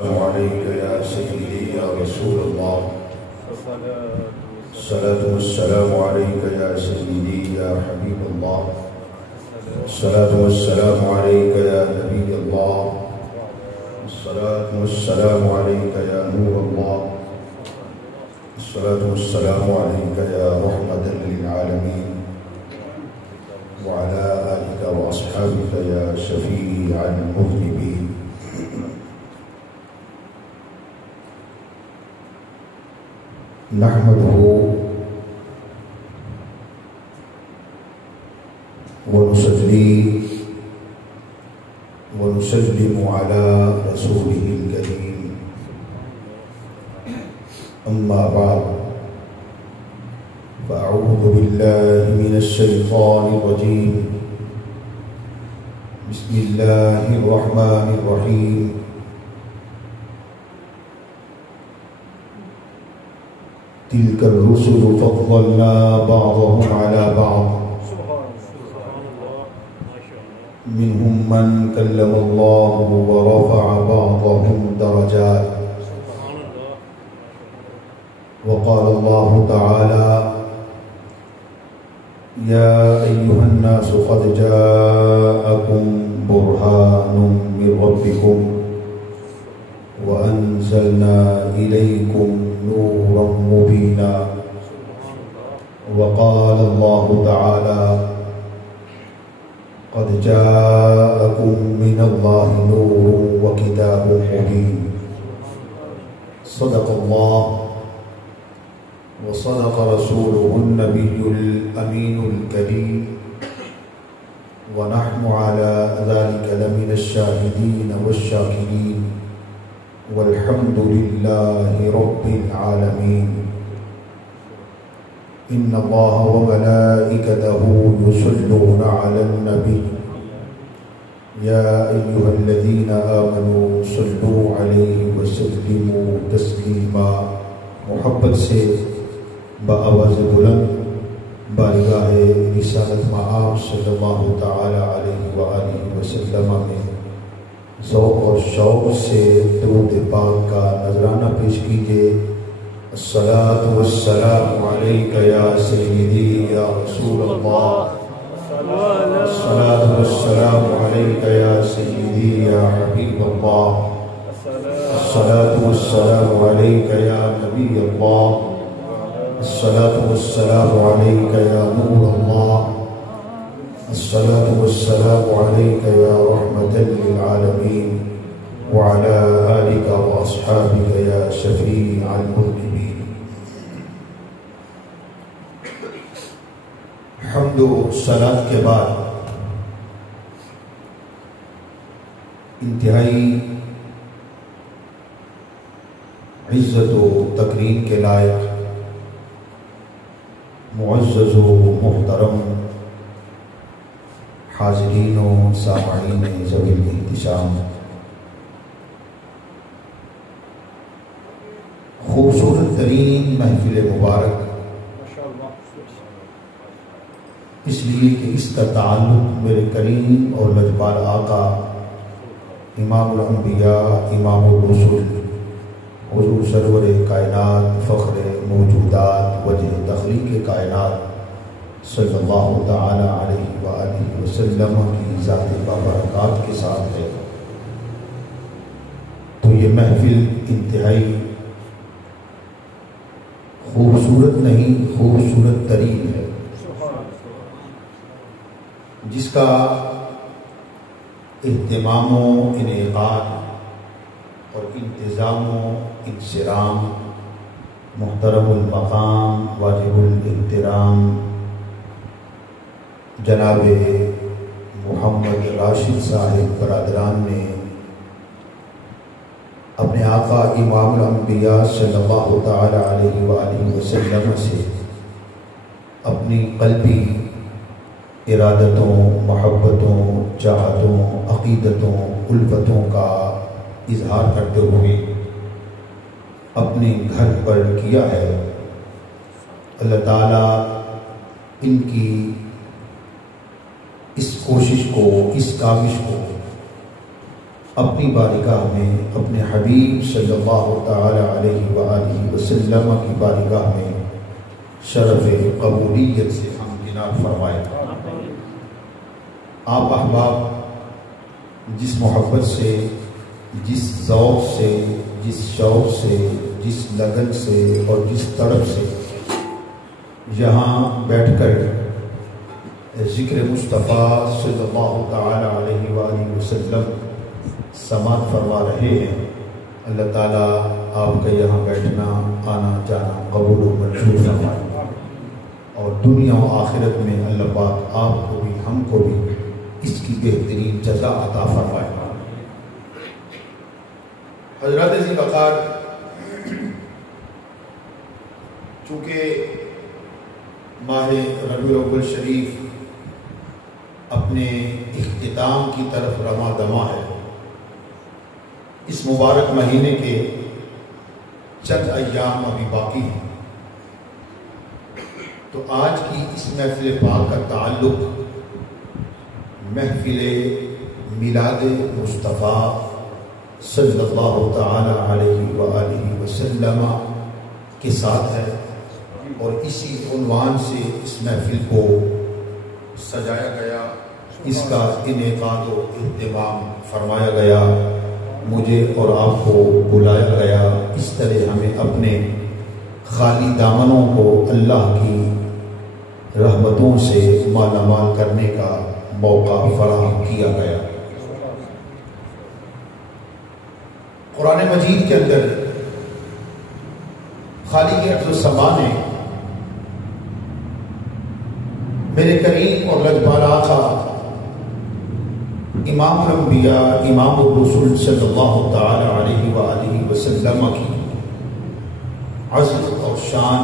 السلام عليك يا سيدي يا رسول الله. الصلاة والسلام عليك يا سيدي يا حبيب الله. الصلاة والسلام عليك يا نبي الله. الصلاة والسلام عليك يا نور الله. الصلاة والسلام عليك يا رحمة للعالمين وعلى آلك وأصحابك يا شفيع المذنبين. نحمده ونصلي ونسلم على رسوله الكريم. أما بعد فأعوذ بالله من الشيطان الرجيم. بسم الله الرحمن الرحيم. تلك الرسل فضلنا بعضهم على بعض منهم من كلم الله ورفع بعضهم درجات. وقال الله تعالى: يا أيها الناس قد جاءكم برهان من ربكم وأنزلنا إليكم نورا مبينا. وقال الله تعالى: قد جاءكم من الله نور وكتاب مبين. صدق الله وصدق رسوله النبي الأمين الكريم ونحن على ذلك لمن الشاهدين والشاكرين والحمد لله رب العالمين. إن الله وملائكته يصلون على النبي يا أيها الذين آمنوا صلوا عليه وسلموا تسليما. محبت سے بآواز بلند بارگاہ رسالت مآب صلی اللہ تعالی علیہ وآلہ وسلم میں ذوق اور شوق سے درود پاک کا نذرانہ پیش کیجیے. الصلاۃ والسلام علیک یا سیدی یا رسول اللہ. الصلاۃ والسلام علیک یا سیدی یا حبیب اللہ. الصلاۃ والسلام علیک یا نبی اللہ. الصلاۃ والسلام علیک یا نور اللہ. الصلاة والسلام عليك يا رحمة للعالمين وعلى آلك وأصحابك يا شفيع المذنبين. حمد و صلاة کے بعد انتہائی عزت و تکریم کے لائق معزز و محترم حاضرین و سامعین ذوی الاحتشام، خوبصورت ترین محفل مبارک اس لیے کہ اس کا تعلق میرے کریم اور لجپال آقا امام الانبیاء امام الرسل حضور سرور کائنات فخر موجودات وجہ تخلیق کائنات صلی اللہ تعالی علیہ وآلہ وسلم کی ذات بابرکات کے ساتھ ہے. تو یہ محفل انتہائی خوبصورت نہیں خوبصورت ترین ہے، جس کا اہتمام و انعقاد اور انتظام و انصرام محترم المقام واجب الاحترام جناب محمد راشد صاحب برادران نے اپنے آقا امام الانبیاء صلی اللہ تعالی علیہ وآلہ وسلم سے اپنی قلبی ارادتوں، محبتوں، چاہتوں، عقیدتوں، الفتوں کا اظہار کرتے ہوئے اپنے گھر پر کیا ہے. اللہ تعالیٰ ان کی اس کوشش کو، اس کاوش کو اپنی بارگاہ میں اپنے حبیب صلی اللہ تعالی علیہ وآلہ وسلم کی بارگاہ میں شرف قبولیت سے ہمکنار فرمائے۔ آپ احباب جس محبت سے، جس ذوق سے، جس شوق سے، جس لگن سے اور جس طرف سے یہاں بیٹھ کر ذکر مصطفیٰ صلی اللہ تعالی علیہ وآلہ وسلم سماعت فرما رہے ہیں، اللہ تعالیٰ آپ کا یہاں بیٹھنا آنا جانا قبول و منظور فرمائے، اور دنیا و آخرت میں اللہ پاک آپ کو بھی ہم کو بھی اس کی بہترین جزا عطا فرمائے۔ حضرات ذی وقار، چونکہ ماہ ربیع الاول شریف اپنے اختتام کی طرف رواں دواں ہے، اس مبارک مہینے کے چند ایام ابھی باقی ہیں، تو آج کی اس محفل پاک کا تعلق محفل میلاد مصطفیٰ صلی اللہ تعالی علیہ وآلہ وسلم کے ساتھ ہے، اور اسی عنوان سے اس محفل کو سجایا گیا، اس کا انعقاد و اہتمام فرمایا گیا، مجھے اور آپ کو بلایا گیا، اس طرح ہمیں اپنے خالی دامنوں کو اللہ کی رحمتوں سے مالا مال کرنے کا موقع فراہم کیا گیا۔ قرآن مجید کے اندر خالق ارض و سما نے میرے کریم اور لجپال آقا امام الانبیاء امام الرسول صلی اللہ تعالی علیہ وآلہ وسلم کی عظمت اور شان،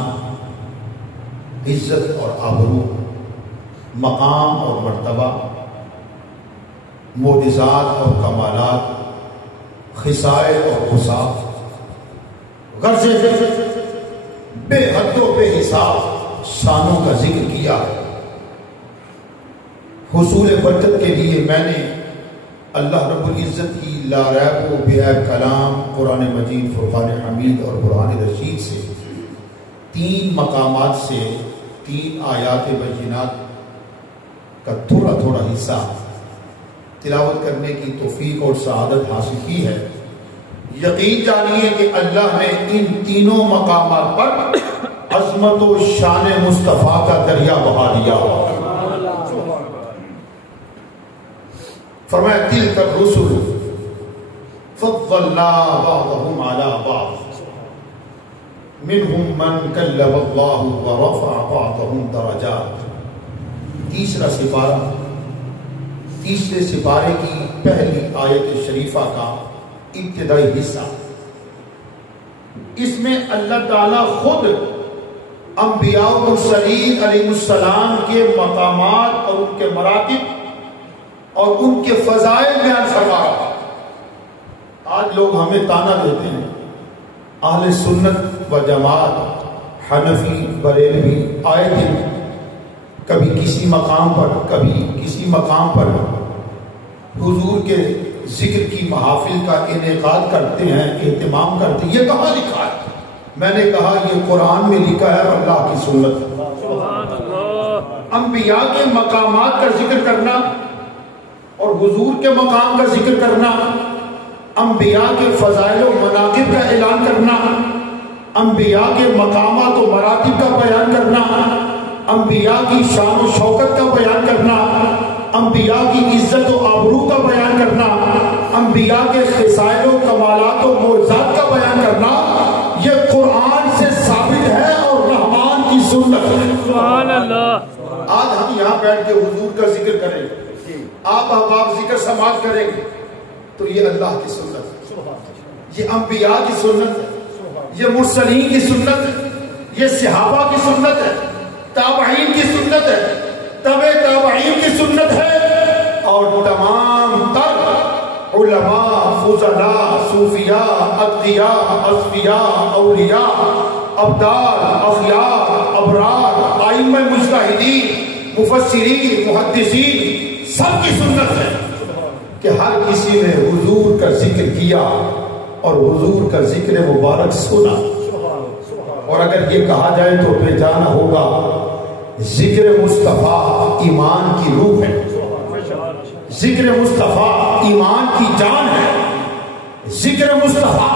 عزت اور آبرو، مقام اور مرتبہ، معجزات اور کمالات، خصائل اور اوصاف، غرض بے حد و بے حساب شانوں کا ذکر کیا ہے۔ حصول برکت کے لیے میں نے اللہ رب العزت کی لا ریب و بے عیب کلام قرآن مجید، فرقان حمید اور قرآن رشید سے 3 مقامات سے 3 آیات بینات کا تھوڑا تھوڑا حصہ تلاوت کرنے کی توفیق اور سعادت حاصل کی ہے۔ یقین جانیے کہ اللہ نے ان تینوں مقامات پر عظمت و شان مصطفیٰ کا دریا بہا دیا۔ فرمایا تلک الرسل فضلنا بعضهم على بعض منهم من کلم اللہ ورفع بعضهم درجات۔ تیسرا سپارہ، تیسرے سپارے کی پہلی آیت شریفہ کا ابتدائی حصہ، اس میں اللہ تعالیٰ خود انبیاء و مرسلین علیہ السلام کے مقامات اور ان کے مراتب اور ان کے فضائل بیان فرما رہا۔ آج لوگ ہمیں تانا دیتے ہیں، اہل سنت و جماعت، حنفی، بریلوی، آئے دن کبھی کسی مقام پر کبھی کسی مقام پر حضور کے ذکر کی محافل کا انعقاد کرتے ہیں، اہتمام کرتے ہیں۔ یہ کہاں لکھا ہے؟ میں نے کہا یہ قرآن میں لکھا ہے، اللہ کی سنت۔ انبیاء کے مقامات کا ذکر کرنا اور حضور کے مقام کا ذکر کرنا، انبیاء کے فضائل و مناقب کا اعلان کرنا، انبیاء کے مقامات و مراتب کا بیان کرنا، انبیاء کی شان و شوکت کا بیان کرنا، انبیاء کی عزت و آبرو کا بیان کرنا، انبیاء کے خصائل و کمالات و معجزات کا بیان کرنا، یہ قرآن سے ثابت ہے اور رحمان کی سنت ہے۔ سبحان اللہ۔ آج ہم یہاں بیٹھ کے حضور کا ذکر کریں، آپ احباب ذکر سماعت کریں گے، تو یہ اللہ کی سنت ہے، یہ انبیاء کی سنت ہے، یہ مرسلین کی سنت ہے، یہ صحابہ کی سنت ہے، تابعین کی سنت ہے، تبع تابعین کی سنت ہے، اور تمام تر علماء، فضلاء، صوفیاء، اتقیاء، اصفیاء، اولیاء، ابدال، اخیار، ابرار، ائمہ مجتہدین، مفسرین، محدثین، سب کی سنت ہے۔ کہ ہر کسی نے حضور کا ذکر کیا اور حضور کا ذکر مبارک سنا. اور اگر یہ کہا جائے تو پہچانا ہوگا ذکر مصطفیٰ ایمان کی روح ہے, ذکر مصطفیٰ ایمان کی جان ہے, ذکر مصطفیٰ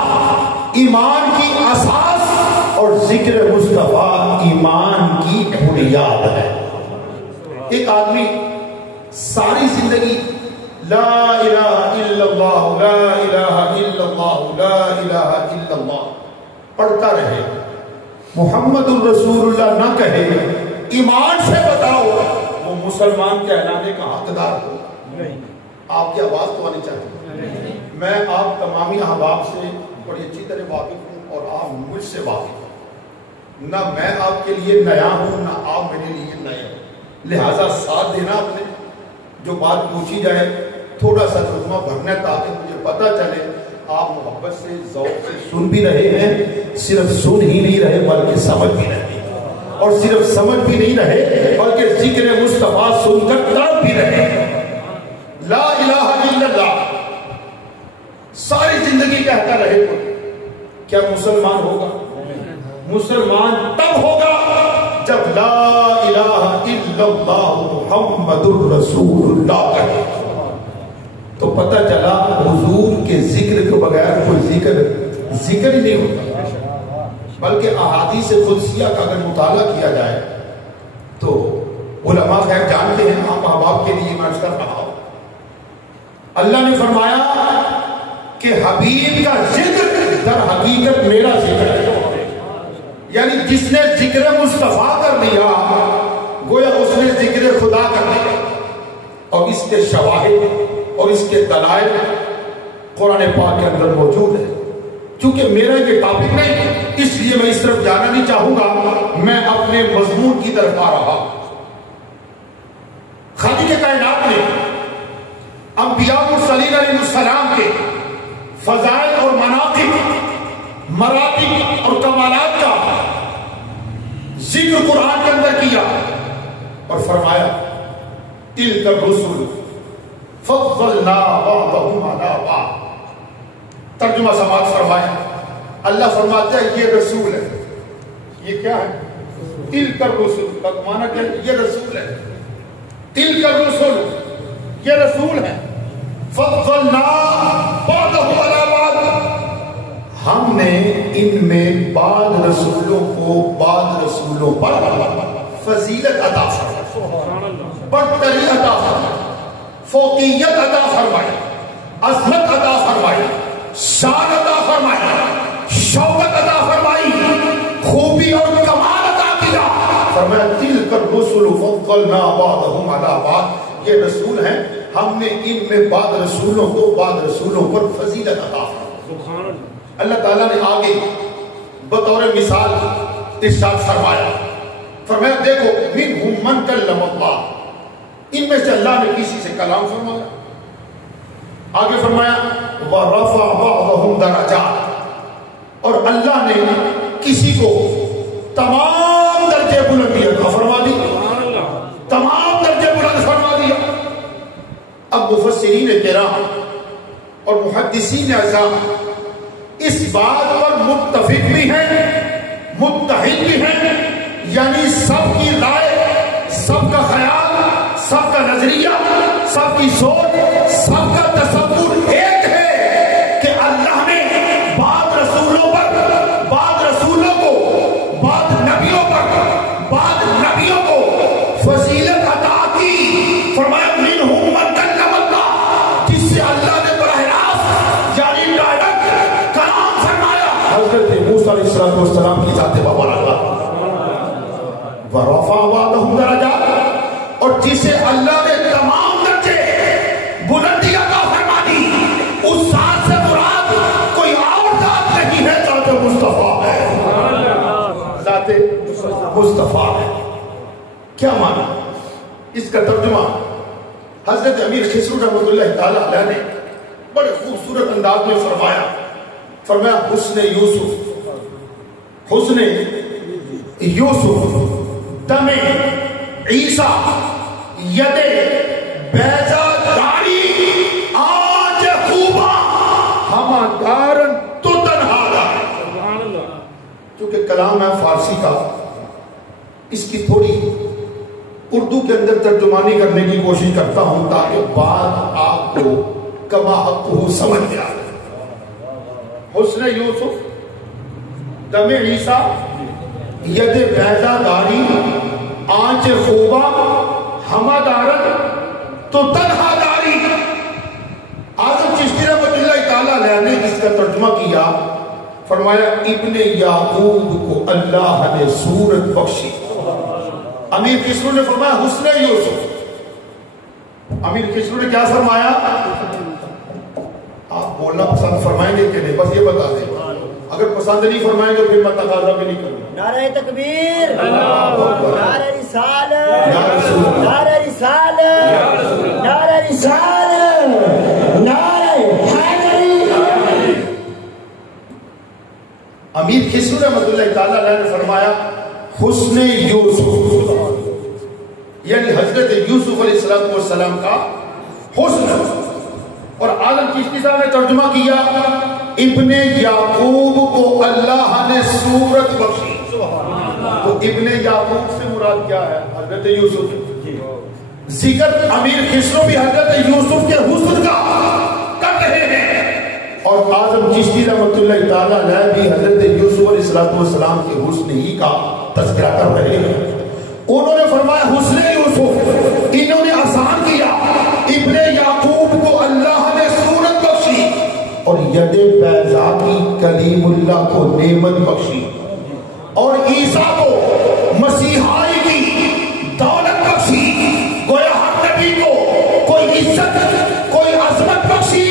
ایمان کی اساس اور ذکر مصطفیٰ ایمان کی بنیاد ہے. ایک آدمی ساری زندگی لا الہ الا اللہ لا الہ الا اللہ لا الہ الا اللہ پڑھتا رہے, محمد الرسول اللہ نہ کہے, ایمان سے بتاؤ وہ مسلمان کہلانے کا حقدار ہو. آپ کی آواز تو آنی چاہیے. میں آپ تمامی احباب سے بڑی اچھی طرح واقف ہوں اور آپ مجھ سے واقف ہیں. نہ میں آپ کے لیے نیا ہوں نہ آپ میرے لیے نئے ہوں, لہٰذا ساتھ دینا اپنے. جو بات پوچھی جائے تھوڑا سا ترجمہ بھرنا تاکہ مجھے پتہ چلے آپ محبت سے ذوق سے سن بھی رہے ہیں, صرف سن ہی نہیں رہے بلکہ سمجھ بھی رہے ہیں, اور صرف سمجھ بھی نہیں رہے بلکہ ذکر مصطفیٰ سن کر تڑپ بھی رہے ہیں. لا الہ الا اللہ ساری زندگی کہتا رہے کوئی, کیا مسلمان ہوگا؟ مسلمان تب ہوگا جب لا الہ الا اللہ محمد الرسول اللہ کہے. تو پتہ چلا حضور کے ذکر کے بغیر کوئی ذکر ہی نہیں ہوتا. بلکہ احادیث قدسیہ کا اگر مطالعہ کیا جائے تو علماء خیر جانتے ہیں, آپ احباب کے لیے میں کر رہا ہوں. اللہ نے فرمایا کہ حبیب کا ذکر در حقیقت میرا ذکر ہے. یعنی جس نے ذکر مصطفیٰ کر لیا گویا اس نے ذکر خدا کر لیا. اور اس کے شواہد اور اس کے دلائل قرآن پاک کے اندر موجود ہے. چونکہ میرا یہ ٹاپک نہیں اس لیے میں اس طرف جانا نہیں چاہوں گا, میں اپنے مضمون کی طرف آ رہا ہوں. خالق کائنات نے انبیاء مرسلین علیہ السلام کے فضائل اور مناقب, مراتب اور کمالات کا ذکر قرآن کے اندر کیا اور فرمایا تلک الرسل فضلنا بعضهم علی بعض. ترجمہ سماعت فرمائیں. اللہ فرماتا ہے یہ رسول ہے. یہ کیا ہے؟ تلک الرسل کا معنی کیا ہے؟ یہ رسول ہے. تلک الرسل یہ رسول ہے. فضلنا بعضهم علی بعض ہم نے ان میں بعض رسولوں کو بعض رسولوں پر فضیلت عطا فرمائی, برتری عطا فرمائی, فوقیت عطا فرمائی, عظمت عطا فرمائی, شان عطا فرمائی, شوکت عطا فرمائی, خوبی اور کمال عطا کیا. فرمایا تلک الرسل فضلنا بعضهم علی بعض یہ رسول ہیں, ہم نے ان میں بعض رسولوں کو بعض رسولوں پر فضیلت عطا فرمائی. اللہ تعالیٰ نے آگے بطور مثال ارشاد فرمایا, فرمایا دیکھو منہم من کلم اللہ, ان میں سے اللہ نے کسی سے کلام فرمایا. آگے فرمایا وَرَفَعَ بَعْضَهُمْ دَرَجَاتٍ اور اللہ نے کسی کو تمام درجے بلندی عطا فرما دی, تمام درجے بلند فرما دیا. اب مفسرین کرام اور محدثین اعظام اس بات پر متفق بھی ہیں متحد بھی ہیں, یعنی سب کی رائے, سب کا خیال, سب کا نظریہ, سب کی سوچ, سب کا تصور ایک ہے کہ اللہ نے بعض رسولوں پر, بعض رسولوں کو, بعض نبیوں پر, بعض نبیوں کو فضیلت عطا کی. فرمایا منہم من کلم اللہ جس سے اللہ نے براہ راست یعنی ڈائریکٹ کلام فرمایا. حضرت موسیٰ علیہ السلام کی ذات بابرکہ وَرَفَعَ بَعْضَهُمْ دَرَجَاتٍ اور جسے اللہ نے تمام درجے بلندی عطا فرما دی. اس ذات سے مراد کوئی اور ذات نہیں ہے, ذات مصطفیٰ ہے, ذات مصطفیٰ ہے. کیا معنی اس کا ترجمہ حضرت امیر خسرو رحمۃ اللہ تعالی علیہ نے بڑے خوبصورت انداز میں فرمایا. فرمایا حسن یوسف, حسن یوسف دم عیسیٰ ید بیضا داڑھی چونکہ کلام ہے فارسی کا، اس کی تھوڑی اردو کے اندر ترجمانی کرنے کی کوشش کرتا ہوں تاکہ بات آپ کو کما حق سمجھ جائے۔ حسن یوسف، دم عیسیٰ، ید بیضا داری، آنچ خوبا ہما دارت تو تنہا داری۔ اعظم چشتی رحمۃ اللہ تعالیٰ علیہ نے اس کا ترجمہ کیا، فرمایا ابن یعقوب کو اللہ نے صورت بخشی۔ امیر خسرو نے فرمایا حسن یوسف۔ امیر خسرو نے کیا فرمایا؟ آپ بولنا پسند فرمائیں گے کہ نہیں؟ بس یہ بتا دیں، اگر پسند نہیں فرمائیں گے پھر میں تقاضا بھی نہیں کروں۔ نعرہ تکبیر، نعرہ رسالت، نعرہ رسالت، نعرہ رسالت، نعرہ حیدری۔ امیر خسرو رحمۃ اللہ تعالیٰ علیہ نے فرمایا حسن یوسف، یعنی حضرت یوسف علیہ السلام کا حسن۔ اور عالم چشتی صاحب نے ترجمہ کیا ابن یعقوب کو اللہ نے صورت بخشی۔ تو ابن یعقوب سے مراد کیا ہے؟ حضرت یوسف۔ ذکر امیر خسرو بھی حضرت یوسف کے حسن کا کر رہے ہیں، اور اعظم چشتی رحمۃ اللہ تعالیٰ علیہ بھی حضرت یوسف علیہ السلام کے حسن ہی کا تذکرہ کر رہے ہیں۔ انہوں نے فرمایا حسن یوسف، انہوں نے آسان کیا، ابن یعقوب کو اللہ نے صورت بخشی اور ید بیضا کی کلیم اللہ کو نعمت بخشی، اور عیسیٰ کو مسیحائی کی دولت بخشی۔ گویا ہر نبی کو کوئی عزت، کوئی عظمت بخشی،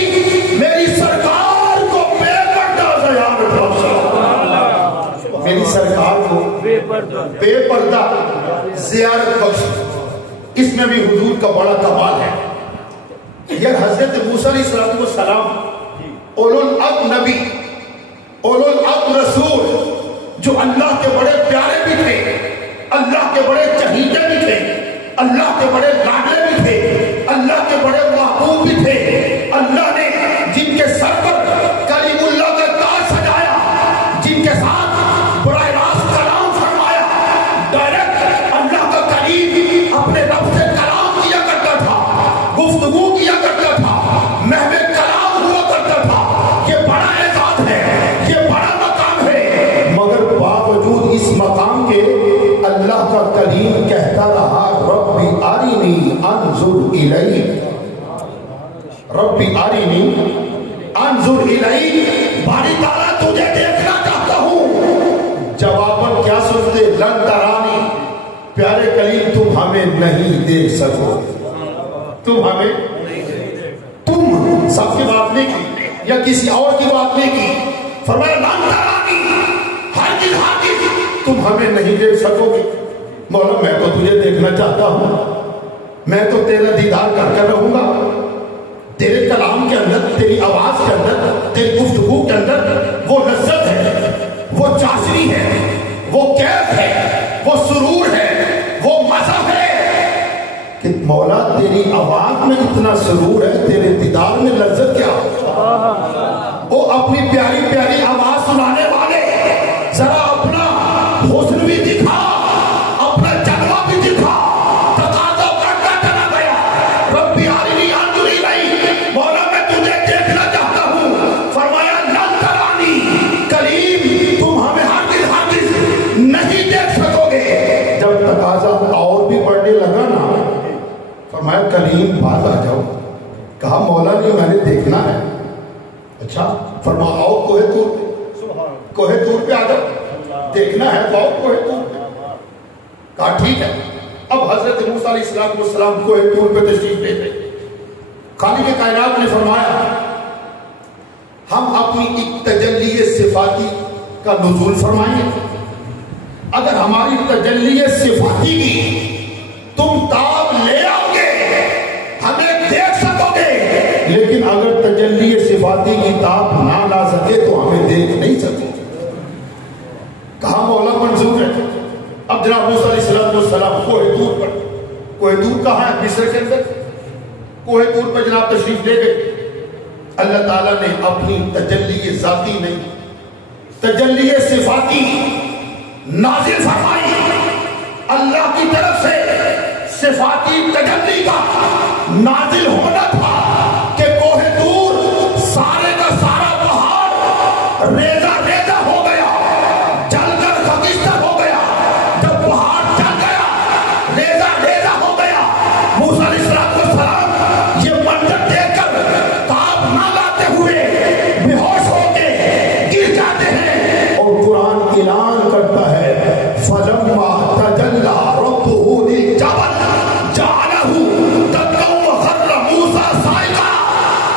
میری سرکار کو بے پردہ زیارت بخشی، میری سرکار کو بے پردہ زیارت بخشی۔ اس میں بھی حضور کا بڑا کمال ہے۔ یہ حضرت موسیٰ علیہ السلام اولو العزم نبی، اولو العزم رسول، جو اللہ کے بڑے پیارے بھی تھے، اللہ کے بڑے چہیتے بھی تھے، اللہ کے بڑے لاڈلے بھی تھے، اللہ کے بڑے محبوب بھی تھے، اللہ نے جن کے سر پر کلیم اللہ کا تاج سجایا، جن کے ساتھ براہ راست کلام فرمایا، ڈائریکٹ اللہ کا کلیم اپنے رب سے کلام کیا کرتا تھا، گفتگو کیا کرتا تھا، محو کلام ہوا کرتا تھا۔ یہ بڑا اعزاز ہے، یہ بڑا مقام ہے، مگر باوجود اس مقام کے اللہ کا کلیم کہتا رہا ربی ارینی انظر الیک، ربی ارینی انظر الیک، باری تعالیٰ تجھے دیکھنا چاہتا ہوں۔ جواباً کیا سنتے؟ لن ترانی، پیارے کلیم تم ہمیں نہیں دیکھ سکو، تم ہمیں، تم سب کی بات نہیں کی یا کسی اور کی بات نہیں کی، فرمایا لن ترانی، ہرگز ہرگز تم ہمیں نہیں دیکھ سکو گے۔ مولا میں تو تجھے دیکھنا چاہتا ہوں، میں تو تیرا دیدار کر کر رہوں گا، تیرے کلام کے اندر، تیری آواز کے اندر، تیری گفتگو کے اندر وہ لذت ہے، وہ چاشنی ہے، وہ کیف ہے، وہ سرور ہے، وہ مزہ ہے کہ مولا تیری آواز میں اتنا سرور ہے، تیرے دیدار میں لذت کیا؟ وہ اپنی پیاری پیاری آواز سنانے والے ذرا اپنا حسن بھی دکھا، اپنا جلوہ بھی دکھا۔ تقاضا کرتا چلا گیا ربی ارینی انظر الیک، مولا میں تجھے دیکھنا چاہتا ہوں۔ فرمایا لن ترانی، کلیم تم ہمیں ہرگز ہرگز نہیں دیکھ سکو گے۔ جب تقاضا اور بھی بڑھنے لگا نا، فرمایا کلیم باز آ جاؤ۔ کہا مولا نہیں میں نے دیکھنا ہے۔ اچھا فرمایا آؤ کوہ طور، کوہ طور پہ آ جاؤ، دیکھنا ہے تو آؤ کوہ طور پہ۔ کہا ٹھیک ہے۔ اب حضرت موسیٰ علیہ السلام کوہ طور پہ تشریف لے گئے۔ خالق کائنات نے فرمایا ہم اپنی ایک تجلی صفاتی کا نزول فرمائیں گے، اگر ہماری تجلی صفاتی کی تم تاب لے آؤ گے ہمیں دیکھ سکو گے، لیکن اگر تجلی صفاتی کی تاب نہ لا سکے تو ہمیں دیکھ نہیں سکو۔ کہا مولا منظور ہے۔ اب جناب موسیٰ علیہ السلام کوہ طور پر، کوہ طور کہاں ہے؟ مصر کے اندر کوہ طور پر جناب تشریف لے گئے۔ اللہ تعالیٰ نے اپنی تجلی ذاتی نہیں، تجلی صفاتی نازل فرمائی. اللہ کی طرف سے صفاتی تجلی کا نازل ہونا تھا کہ کوہ طور سارے کا سارا پہاڑ ریزہ ریزہ ہو گیا, جل کر خاکستر ہو گیا. جب پہاڑ جل گیا, ریزہ ریزہ ہو گیا, موسیٰ علیہ السلام یہ منظر دیکھ کر تاب نہ لاتے ہوئے بے ہوش ہو کے گر جاتے ہیں. اور قرآن اعلان کرتا ہے فَلَمَّا تَجَلَّى رَبُّهُ لِلْجَبَلِ جَعَلَهُ دَكًّا وَخَرَّ مُوسَىٰ صَعِقًا.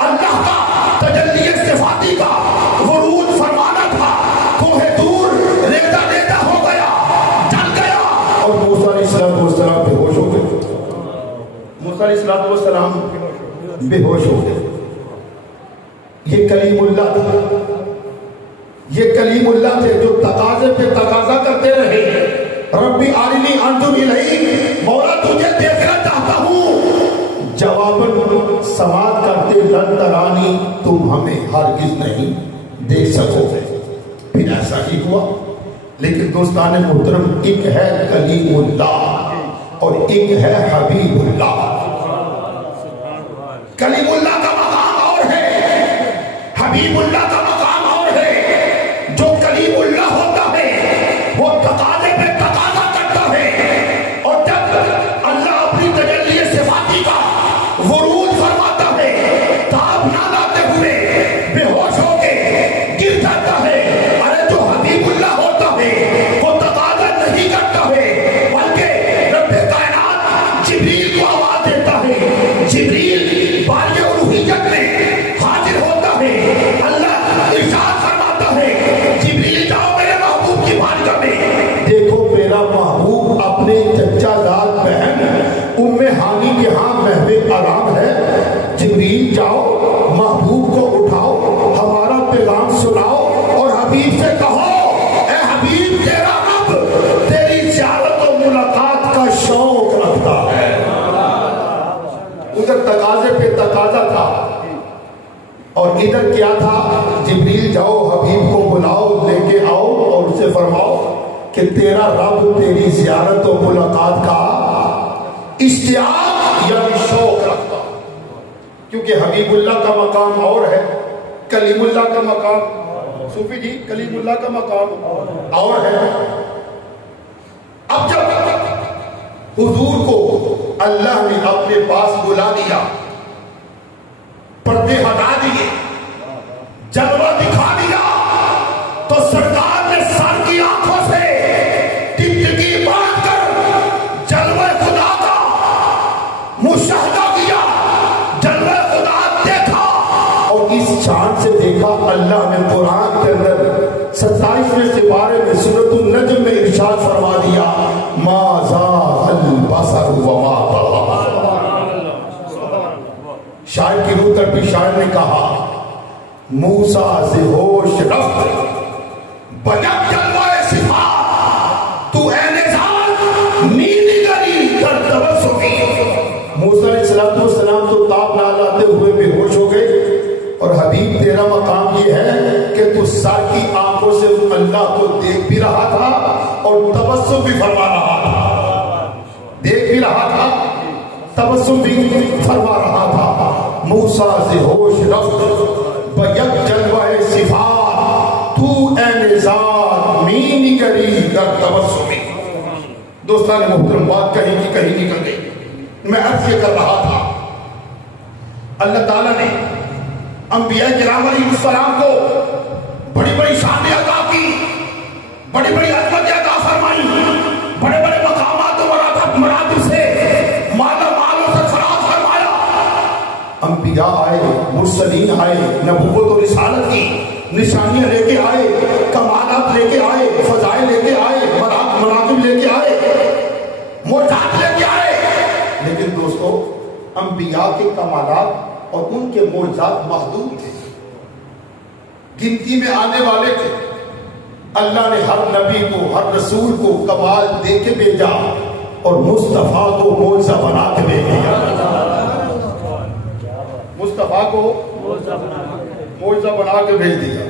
اللہ کا تجلی صفاتی کا ورود فرمانا تھا. کوہ طور ریزہ ریزہ ہو گیا, جل گیا, اور موسیٰ علیہ السلام بے ہوش ہو گئے. موسیٰ علیہ السلام بے ہوش ہو گئے. یہ کلیم اللہ تھا, یہ کلیم اللہ تھے جو تقاضے پہ تقاضا کرتے رہے. ربی آرنی انظر الیک, مولا تجھے دیکھنا چاہتا ہوں. جواباً سماعت کرتے لن ترانی, تم ہمیں ہرگز نہیں دیکھ سکو گے. پھر ایسا ہی ہوا. لیکن دوستان محترم, ایک ہے کلیم اللہ اور ایک ہے حبیب اللہ. کلیم اللہ کا مقام اور ہے, حبیب اللہ کا مقام اور ہے. جو کلیم اللہ ہوتا ہے وہ تقاضے پہ تقاضا کرتا ہے, اور جب اللہ اپنی تجلی صفاتی کا ورود فرماتا ہے تاب نہ لاتے ہوئے بے ہوش ہو کے گر جاتا ہے. ارے جو حبیب اللہ ہوتا ہے وہ تقاضا نہیں کرتا ہے, بلکہ رب کائنات جبریل کو آواز دیتا ہے. جبریل باری الوہیت میں حاضر ہوتا ہے. اللہ ارشاد فرماتا ہے جبریل جاؤ میرے محبوب کی بارگاہ میں. دیکھو میرا محبوب اپنے چچا داد بہن ام ہانی کے ہاں محو آرام ہے. جبریل جاؤ محبوب کو اٹھاؤ, ہمارا پیغام سناؤ, اور حبیب سے کہو اے حبیب تیرا رب تیری زیارت و ملاقات کا شوق رکھتا ہے. ادھر تقاضے پہ تقاضا تھا اور ادھر کیا تھا, جبریل جاؤ حبیب کو بلاؤ, لے کے آؤ اور اسے فرماؤ کہ تیرا رب تیری زیارت و ملاقات کا اشتیاق یعنی شوق رکھتا. کیونکہ حبیب اللہ کا مقام اور ہے, کلیم اللہ کا مقام, صوفی جی کلیم اللہ کا مقام اور ہے. اب جب حضور کو اللہ نے اپنے پاس بلا دیا, پردے ہٹا دیے, جلوہ دکھا دیا, تو سرکار نے سر کی آنکھوں سے ٹکٹکی باندھ کر جلوہ خدا کا مشاہدہ کیا, جلوہ خدا دیکھا. اور اس چاند سے دیکھا اللہ نے قرآن کے اندر 27ویں سپارے میں سورۃ النجم میں ارشاد فرما دیا ما زاغ البصر وما طغى. شاعر کی روح تڑپی, شاعر نے کہا موسیٰ سے ہوش رفت بجب جلوہ صفات تو اے نظام نیلی گری در تبسمی. موسیٰ علیہ السلام تو تاب نہ لاتے ہوئے بے ہوش ہو گئے, اور حبیب تیرا مقام یہ ہے کہ تو سر کی آنکھوں سے اللہ کو دیکھ بھی رہا تھا اور تبسم بھی فرما رہا تھا, دیکھ بھی رہا تھا, تبسم بھی فرما رہا تھا. موسیٰ سے ہوش رفت بیک جلوہ صفات تو اے نزاد مین گری در تبسمی. دوستان محترم, بات کہیں کی کہیں نکل گئی. میں عرض یہ کر رہا تھا اللہ تعالیٰ نے انبیاء کرام علیہ السلام کو بڑی بڑی شان عطا کی, بڑی بڑی عظمت عطا فرمائی, بڑے بڑے مقامات و مراتب سے مالا مالوں سے فراغ فرمایا. انبیاء آئے, مرسلین آئے, نبوت و رسالت کی نشانیاں لے کے آئے, کمالات لے کے آئے, فضائل لے کے آئے, مناقب لے کے آئے, معجزات لے کے آئے. لیکن دوستو انبیاء کے کمالات اور ان کے معجزات محدود تھے, گنتی میں آنے والے تھے. اللہ نے ہر نبی کو, ہر رسول کو کمال دے کے بھیجا اور مصطفیٰ کو معجزہ بنا کے بھیج دیا. مصطفیٰ کو معجزہ بنا کے بھیج دیا.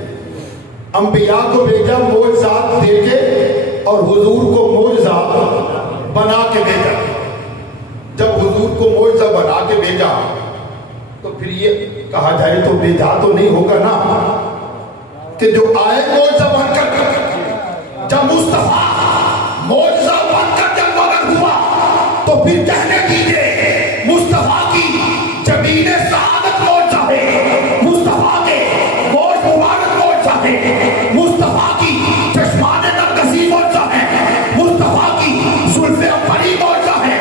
انبیاء کو بھیجا معجزات دے کے اور حضور کو معجزہ بنا کے بھیجا. جب حضور کو معجزہ بنا کے بھیجا تو پھر یہ کہا جائے تو بھیجا تو نہیں ہوگا نا کہ جو آئے معجزہ بن کر. جب مصطفیٰ معجزہ بن کر جب مگر ہوا تو پھر کہنے دیجئے مصطفیٰ کی جبین سعادت معجزہ ہے, مصطفیٰ کے گوشت مبارک معجزہ ہے, مصطفیٰ کی چشمان نرگسی معجزہ ہے, مصطفیٰ کی زلف عمری معجزہ ہے,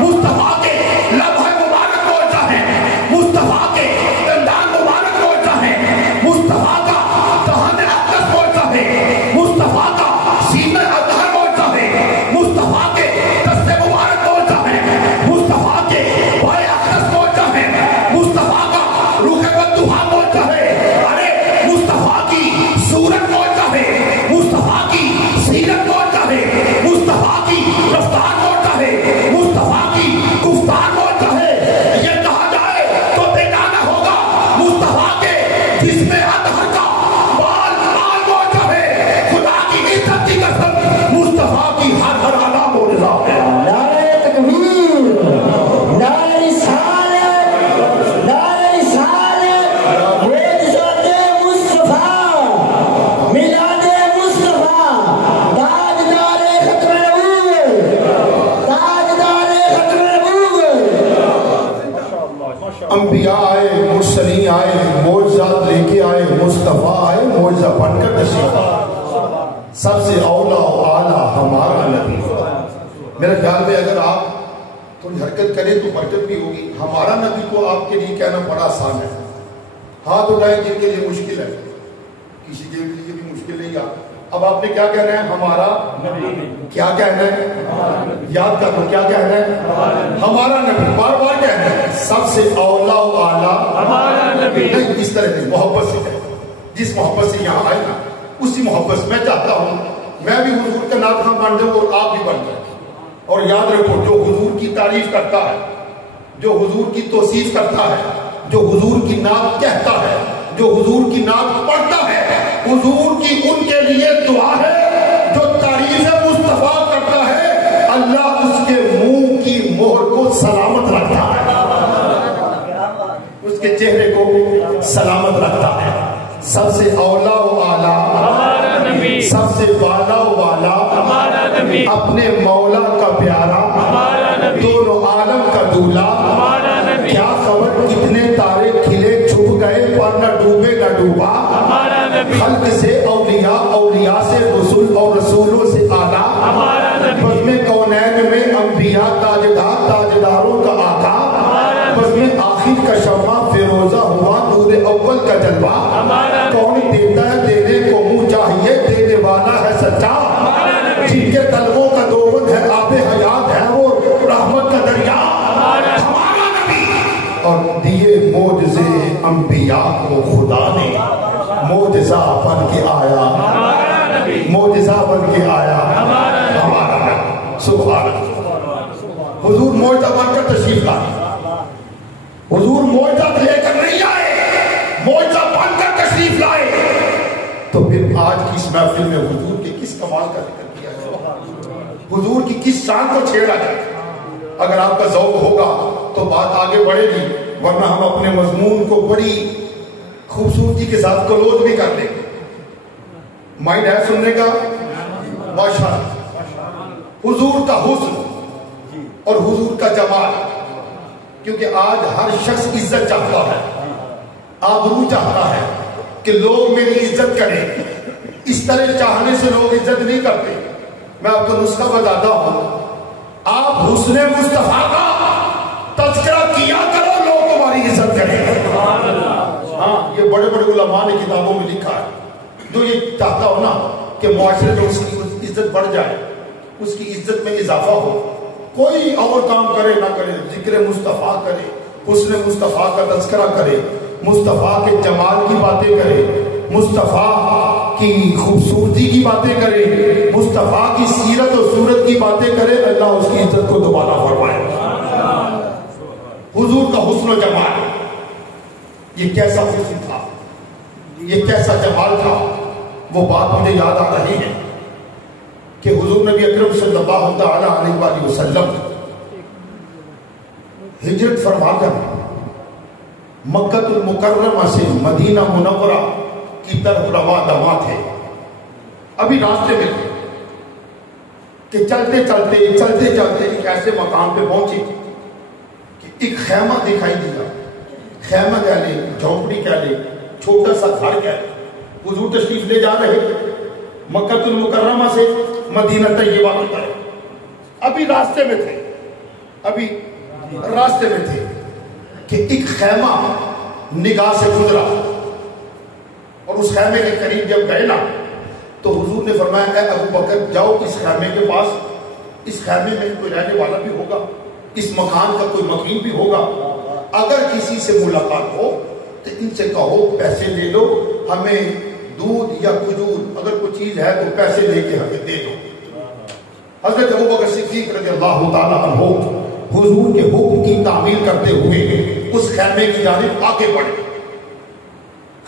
مصطفیٰ کے لمح مبارک معجزہ ہے, مصطفیٰ کے دندان مبارک معجزہ ہے, مصطفیٰ کا دہن اقدس معجزہ ہے, مصطفیٰ کا سینہ اطہر معجزہ ہے, مصطفیٰ کے دست مبارک معجزہ ہے, مصطفیٰ کے پائے اقدس معجزہ ہے, مصطفیٰ کا روح والدہا معجزہ ہے. ارے مصطفیٰ کی صورت معجزہ ہے, مصطفیٰ کی سیرت معجزہ ہے, مصطفیٰ کی رفتار معجزہ ہے, مصطفیٰ کی گفتار معجزہ ہے. یہ کہا جائے تو بیگانہ ہوگا مصطفیٰ کے جسم اطہر کا بال بال معجزہ ہے. خدا کی عزت کی قسم مصطفیٰ کی ہر ادا معجزہ ہے. نعرہ تکبیر, نعرہ رسالت, نعرہ رسالت, معجزات مصطفیٰ, میلاد مصطفیٰ, تاجدار ختم نبوت, تاجدار ختم نبوت. انبیاء آئے, مرسلین آئے, معجزات لے کے آئے, مصطفیٰ آئے معجزہ بن کر تشریف لائے. سب سے اولا و اعلیٰ ہمارا نبی. میرے خیال میں اگر آپ تھوڑی حرکت کریں تو برکت بھی ہوگی. ہمارا نبی کو آپ کے لیے کہنا بڑا آسان ہے. ہاتھ اٹھائیں جن کے لیے مشکل ہے, کسی کے لیے بھی مشکل نہیں. اب آپ نے کیا کہنا ہے؟ ہمارا کیا کہنا ہے؟ یاد کر لو کیا کہنا ہے؟ ہمارا نبی. بار بار کہنا ہے سب سے اولا و اعلیٰ ہمارا نبی. نہیں اس طرح نہیں, محبت سے کہنا. جس محبت سے یہاں آئے نا اسی محبت سے میں چاہتا ہوں میں بھی حضور کا نعت خواں بن جاؤں اور آپ بھی بن جائیں. اور یاد رکھو جو حضور کی تعریف کرتا ہے, جو حضور کی توصیف کرتا ہے, جو حضور کی نعت کہتا ہے, جو حضور کی نعت پڑھتا ہے, حضور کی ان کے لیے دعا ہے. جو تعریف مصطفیٰ کرتا ہے اللہ اس کے منہ کی مہر کو سلامت رکھتا ہے, اس کے چہرے کو سلامت رکھتا ہے. سب سے اولا و اعلیٰ ہمارا نبی, سب سے بالا و بالا ہمارا نبی, اپنے مولا کا پیارا ہمارا نبی, دونوں عالم کا دولہ ہمارا نبی. کیا خبر کتنے تارے کھلے چھپ گئے پر نہ ڈوبے نہ ڈوبا ہمارا نبی. خلق سے اولیاء, اولیاء سے رسول اور رسولوں سے اعلیٰ ہمارا نبی. بزم کونین میں انبیاء تاجدار, تاجداروں کا آقا ہمارا نبی. بزم آخر کا شمع فیروزہ ہوا نور اول کا جلوہ ہمارا. کون دیتا ہے دینے کو منہ چاہیے, دینے والا ہے سچا. جن کے طلبوں کا دوبند ہے آب حیات ہے وہ رحمت کا دریا ہمارا نبی. اور دیے معجزے انبیاء کو خدا نے, معجزہ بن کے آیا, معجزہ بن کے آیا ہمارا نبی. سبحان اللہ. حضور معجزہ بن کر تشریف لائے. حضور معجزہ لے کر نہیں آئے, معجزہ بن کر تشریف لائے. تو پھر آج کی اس محفل میں حضور کے کس کمال کا ذکر کیا جائے, حضور کی کس شان کو چھیڑا جائے. اگر آپ کا ذوق ہوگا تو بات آگے بڑھے گی, ورنہ ہم اپنے مضمون کو بڑی خوبصورتی کے ساتھ کلوز بھی کر دیں گے. مائنڈ ہے سننے کا؟ ماشاءاللہ. حضور کا حسن اور حضور کا جمال, کیونکہ آج ہر شخص عزت چاہتا ہے, آبرو چاہتا ہے کہ لوگ میری عزت کریں. اس طرح چاہنے سے لوگ عزت نہیں کرتے. میں آپ کو نسخہ بتاتا ہوں, آپ حسن مصطفیٰ کا تذکرہ کیا کرو, لوگ تمہاری عزت کریں. ہاں یہ بڑے بڑے علماء نے کتابوں میں لکھا ہے. جو یہ چاہتا ہو نا کہ معاشرے میں اس کی عزت بڑھ جائے, اس کی عزت میں اضافہ ہو, کوئی اور کام کرے نہ کرے, ذکر مصطفیٰ کرے, حسن مصطفیٰ کا تذکرہ کرے, مصطفیٰ کے جمال کی باتیں کرے, مصطفیٰ کی خوبصورتی کی باتیں کرے, مصطفیٰ کی سیرت و صورت کی باتیں کرے, اللہ اس کی عزت کو دوبارہ فرمائے. حضور کا حسن و جمال, یہ کیسا حسن تھا, یہ کیسا جمال تھا, وہ بات مجھے یاد آ رہی ہے. کہ حضور نبی اکرم صلی اللہ تعالی علیہ وآلہ وسلم ہجرت فرما کر مکہ المکرمہ سے مدینہ منورہ کی طرف رواں دواں تھے. ابھی راستے میں تھے کہ چلتے چلتے ایک ایسے مقام پہ پہنچے کہ ایک خیمہ دکھائی دیا. خیمہ کہہ لیں, جھونپڑی کہہ لیں, چھوٹا سا گھر کہہ لیں. حضور تشریف لے جا رہے تھے مکہ المکرمہ سے مدینہ طیبہ کی طرف. ابھی راستے میں تھے کہ ایک خیمہ نگاہ سے گزرا, اور اس خیمے کے قریب جب گئے نا تو حضور نے فرمایا اے ابو بکر جاؤ اس خیمے کے پاس, اس خیمے میں کوئی رہنے والا بھی ہوگا, اس مکان کا کوئی مقیم بھی ہوگا, اگر کسی سے ملاقات ہو تو ان سے کہو پیسے لے لو, ہمیں دودھ یا کھجور اگر کوئی چیز ہے تو پیسے لے کے ہمیں دے دو. حضرت ابوبکر صدیق رضی اللہ تعالیٰ عنہ حضور کے حکم کی تعمیل کرتے ہوئے اس خیمے کی جانب آگے بڑھے.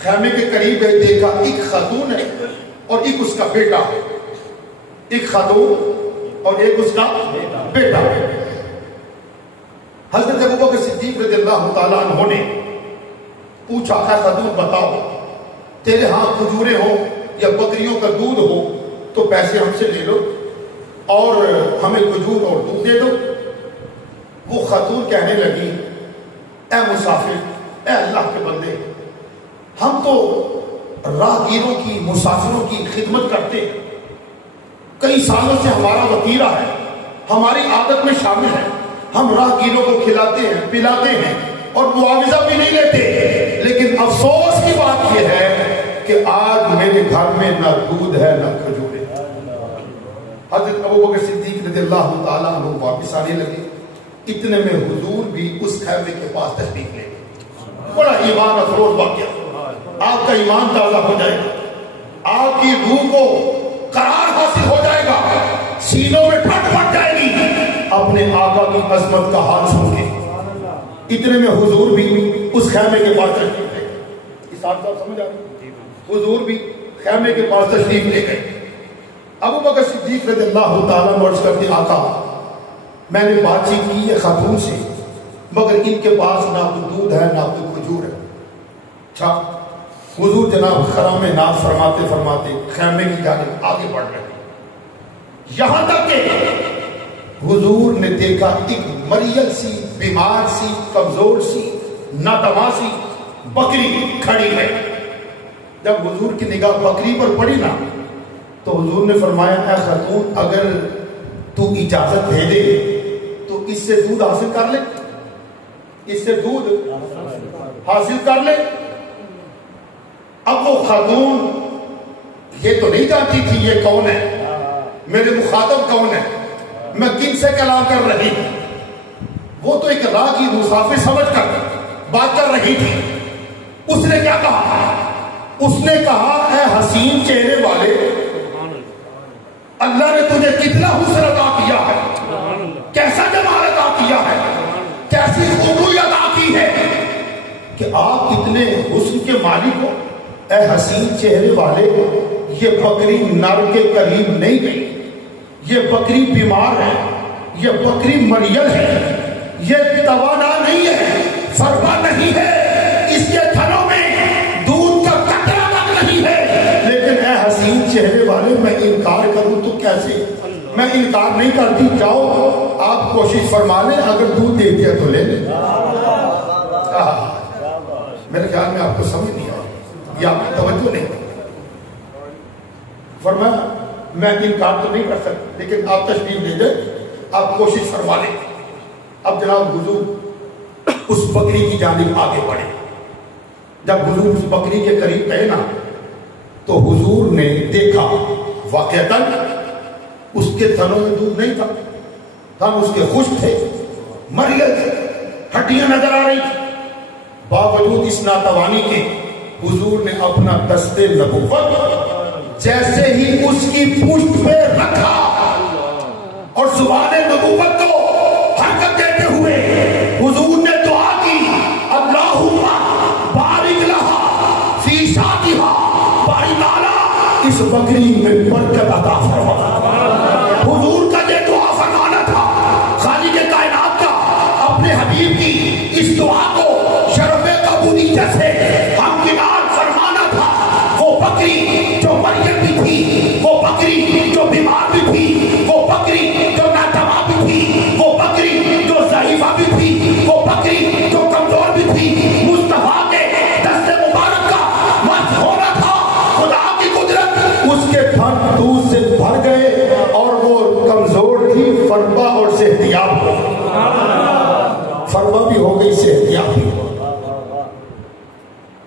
خیمے کے قریب دیکھا ایک خاتون ہے اور ایک اس کا بیٹا ہے. ایک خاتون اور ایک اس کا بیٹا ہے. حضرت ابوبکر صدیق رضی اللہ تعالیٰ عنہ نے پوچھا اے خاتون بتاؤ تیرے ہاں کھجوریں ہو یا بکریوں کا دودھ ہو تو پیسے ہم سے لے لو اور ہمیں کھجور اور دودھ دے دو. وہ خاتون کہنے لگی اے مسافر, اے اللہ کے بندے, ہم تو راہگیروں کی مسافروں کی خدمت کرتے ہیں, کئی سالوں سے ہمارا وتیرہ ہے, ہماری عادت میں شامل ہے, ہم راہگیروں کو کھلاتے ہیں پلاتے ہیں اور معاوضہ بھی نہیں لیتے, لیکن افسوس کی بات یہ ہے کہ آج میرے گھر میں نہ دودھ ہے نہ کھجور ہے. حضرت ابوبکر صدیق رضی اللہ تعالیٰ عنہ واپس آنے لگے. اتنے میں حضور بھی اس خیمے کے پاس تشریف لے گئے. بڑا ایمان افروز واقعہ, آپ کا ایمان تازہ ہو جائے گا, آپ کی روح کو قرار حاصل ہو جائے گا, سینوں میں ٹھنڈ پڑ جائے گی اپنے آقا کی عظمت کا حال سن کے. اتنے میں حضور بھی اس خیمے کے پاس تشریف لے گئے. اس آپ سمجھ آ رہی, حضور بھی خیمے کے پاس تشریف لے گئے. ابوبکر صدیق رضی اللہ تعالیٰ عنہ عرض کرتے آقا میں نے بات چیت کی ہے خاتون سے, مگر ان کے پاس نہ کوئی دودھ ہے نہ کوئی کھجور ہے. اچھا, حضور جناب خرام ناز فرماتے فرماتے خیمے کی جانب آگے بڑھ رہے, یہاں تک کہ حضور نے دیکھا ایک مریل سی, بیمار سی, کمزور سی, ناتواں سی بکری کھڑی ہے. جب حضور کی نگاہ بکری پر پڑی نا تو حضور نے فرمایا اے خاتون اگر تو اجازت دے دے تو اس سے دودھ حاصل کر لے, اس سے دودھ حاصل کر لے. اب وہ خاتون یہ تو نہیں جانتی تھی یہ کون ہے, میرے مخاطب کون ہے, میں کن سے کلام کر رہی ہوں. وہ تو ایک راہ کی مسافر سمجھ کر بات کر رہی تھی. اس نے کیا کہا, اس نے کہا اے حسین چہرے والے, اللہ نے تجھے کتنا حسن عطا کیا ہے, کیسا جمال عطا کیا ہے, کیسی خوبی عطا کی ہے کہ آپ کتنے حسن کے مالک ہو. اے حسین چہرے والے, یہ بکری نر کے قریب نہیں گئی, یہ بکری بیمار ہے, یہ بکری مریل ہے, یہ توانا نہیں ہے, فرما نہیں ہے, اس کے تھنوں میں دودھ کا قطرہ تک نہیں ہے. لیکن اے حسین چہرے والے میں انکار کروں تو کیسے, میں انکار نہیں کرتی, جاؤ آپ کوشش فرما لیں, اگر دودھ دے دیا تو لے لیں. میرے خیال میں آپ کو سمجھ نہیں آئی یا آپ کی توجہ نہیں. فرمایا میں انکار تو نہیں کر سکتا, لیکن آپ تشریف لے جائیں, آپ کوشش فرما لیں. اب جناب حضور اس بکری کی جانب آگے بڑھے. جب حضور اس بکری کے قریب گئے نا تو حضور نے دیکھا واقعتاً اس کے تھنوں میں دودھ نہیں تھا, تھن اس کے خشک تھے, مریل تھے, ہڈیاں نظر آ رہی تھی. باوجود اس ناتوانی کے حضور نے اپنا دست نبوت جیسے ہی اس کی پشت پہ رکھا اور زبان نبوت کو حرکت دیتے ہوئے حضور نے دعا کی, اللہم بارک لہا فی شاتہا, باری تعالیٰ اس بکری میں برکت عطا فرما. حضور کا یہ دعا فرمانا تھا، خالق کائنات کا اپنے حبیب کی اس دعا کو شرف قبولیت سے ہمکنار فرمانا تھا۔ وہ بکری جو مریم بھی تھی، وہ بکری جو بیمار بھی تھی، وہ بکری جو ناتواں بھی تھی، وہ بکری جو ضعیفہ بھی تھی، وہ بکری جو کمزور بھی تھی، مصطفیٰ کے دست مبارک کا مست ہونا تھا۔ خدا کی قدرت اس کے تھن دودھ سے بھر گئے اور وہ کمزور تھی، فربا اور صحتیاب ہو گئی، فربا بھی ہو گئی، صحتیاب بھی ہو گئی۔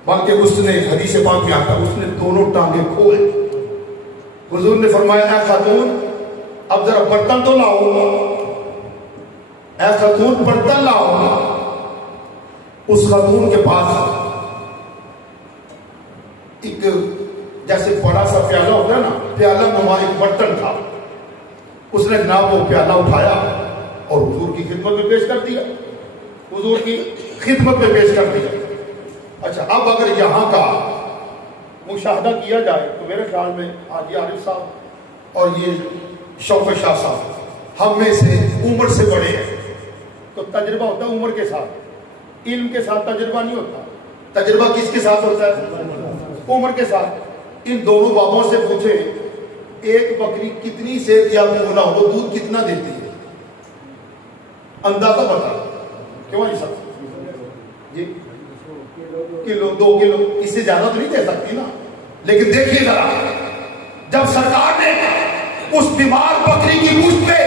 بلکہ اس نے حدیث پاک میں آتا اس نے دونوں ٹانگیں کھول دی۔ حضور نے فرمایا اے خاتون اب ذرا برتن تو لاؤ، اے خاتون برتن لاؤ۔ اس خاتون کے پاس ایک جیسے بڑا سا پیالہ ہوتا ہے نا، پیالہ نما ایک برتن تھا، اس نے جناب وہ پیالہ اٹھایا اور حضور کی خدمت میں پیش کر دیا، حضور کی خدمت میں پیش کر دیا۔ اچھا اب اگر یہاں کا مشاہدہ کیا جائے تو میرے خیال میں حاجی عارف صاحب اور یہ شوق شاہ صاحب ہم میں سے عمر سے بڑے ہیں، تو تجربہ ہوتا ہے عمر کے ساتھ، علم کے ساتھ تجربہ نہیں ہوتا۔ تجربہ کس کے ساتھ ہوتا ہے؟ عمر کے ساتھ۔ ان دونوں بابوں سے پوچھیں ایک بکری کتنی صحتیاب ہونا ہو، دودھ کتنا دیتی ہے، اندازہ بتا۔ کیوں جی صاحب جی کلو 2 کلو، اس سے زیادہ تو نہیں دے سکتی نا۔ لیکن دیکھیے ذرا جب سرکار نے اس بیمار بکری کی مجھ پہ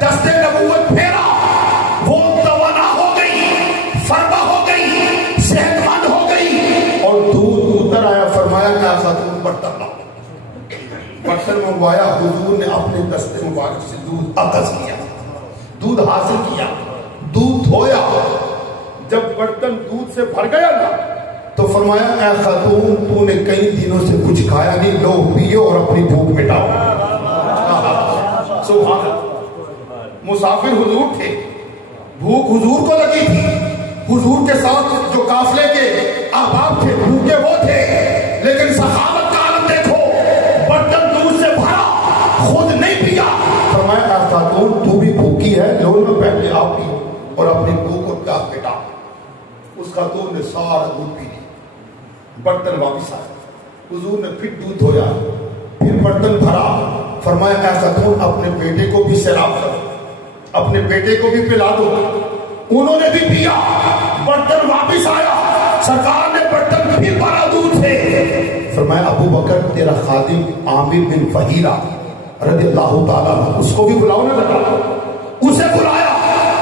دست نبوت پھیرا، وہ توانا ہو گئی، فربا ہو گئی، صحت مند ہو گئی اور دودھ اتر آیا۔ فرمایا کیا خاتون برتن لاؤ، برتن منگوایا، حضور نے اپنے دست مبارک سے دودھ اخذ کیا، دودھ حاصل کیا، دودھ دھویا۔ جب برتن دودھ سے بھر گیا نا تو فرمایا اے خاتون تو نے کئی دنوں سے کچھ کھایا نہیں، لو پیو اور اپنی بھوک مٹاؤ۔ سبحان اللہ، مسافر حضور تھے، بھوک حضور کو لگی تھی، حضور کے ساتھ جو قافلے کے احباب تھے بھوکے وہ تھے، لیکن سخاوت کا عالم دیکھو، برتن دودھ سے بھرا، خود نہیں پیا۔ فرمایا اے خاتون تو بھی بھوکی ہے، لو نہ پہلے آپ پیو اور اپنی بھوک اور پیاس مٹاؤ۔ اس خاتون نے سارا دودھ پی لیا، برتن واپس آیا، حضور نے پھر دودھ دھویا، پھر برتن بھرا۔ فرمایا اے خاتون اپنے بیٹے کو بھی سیراب کرو، اپنے بیٹے کو بھی پلا دو۔ انہوں نے بھی پیا، برتن واپس آیا، سرکار نے برتن پھر بھرا دودھ سے۔ فرمایا ابو بکر تیرا خادم عامر بن فہیرہ رضی اللہ تعالیٰ عنہ، اس کو بھی بلاؤ نہ لگا، اسے بلایا،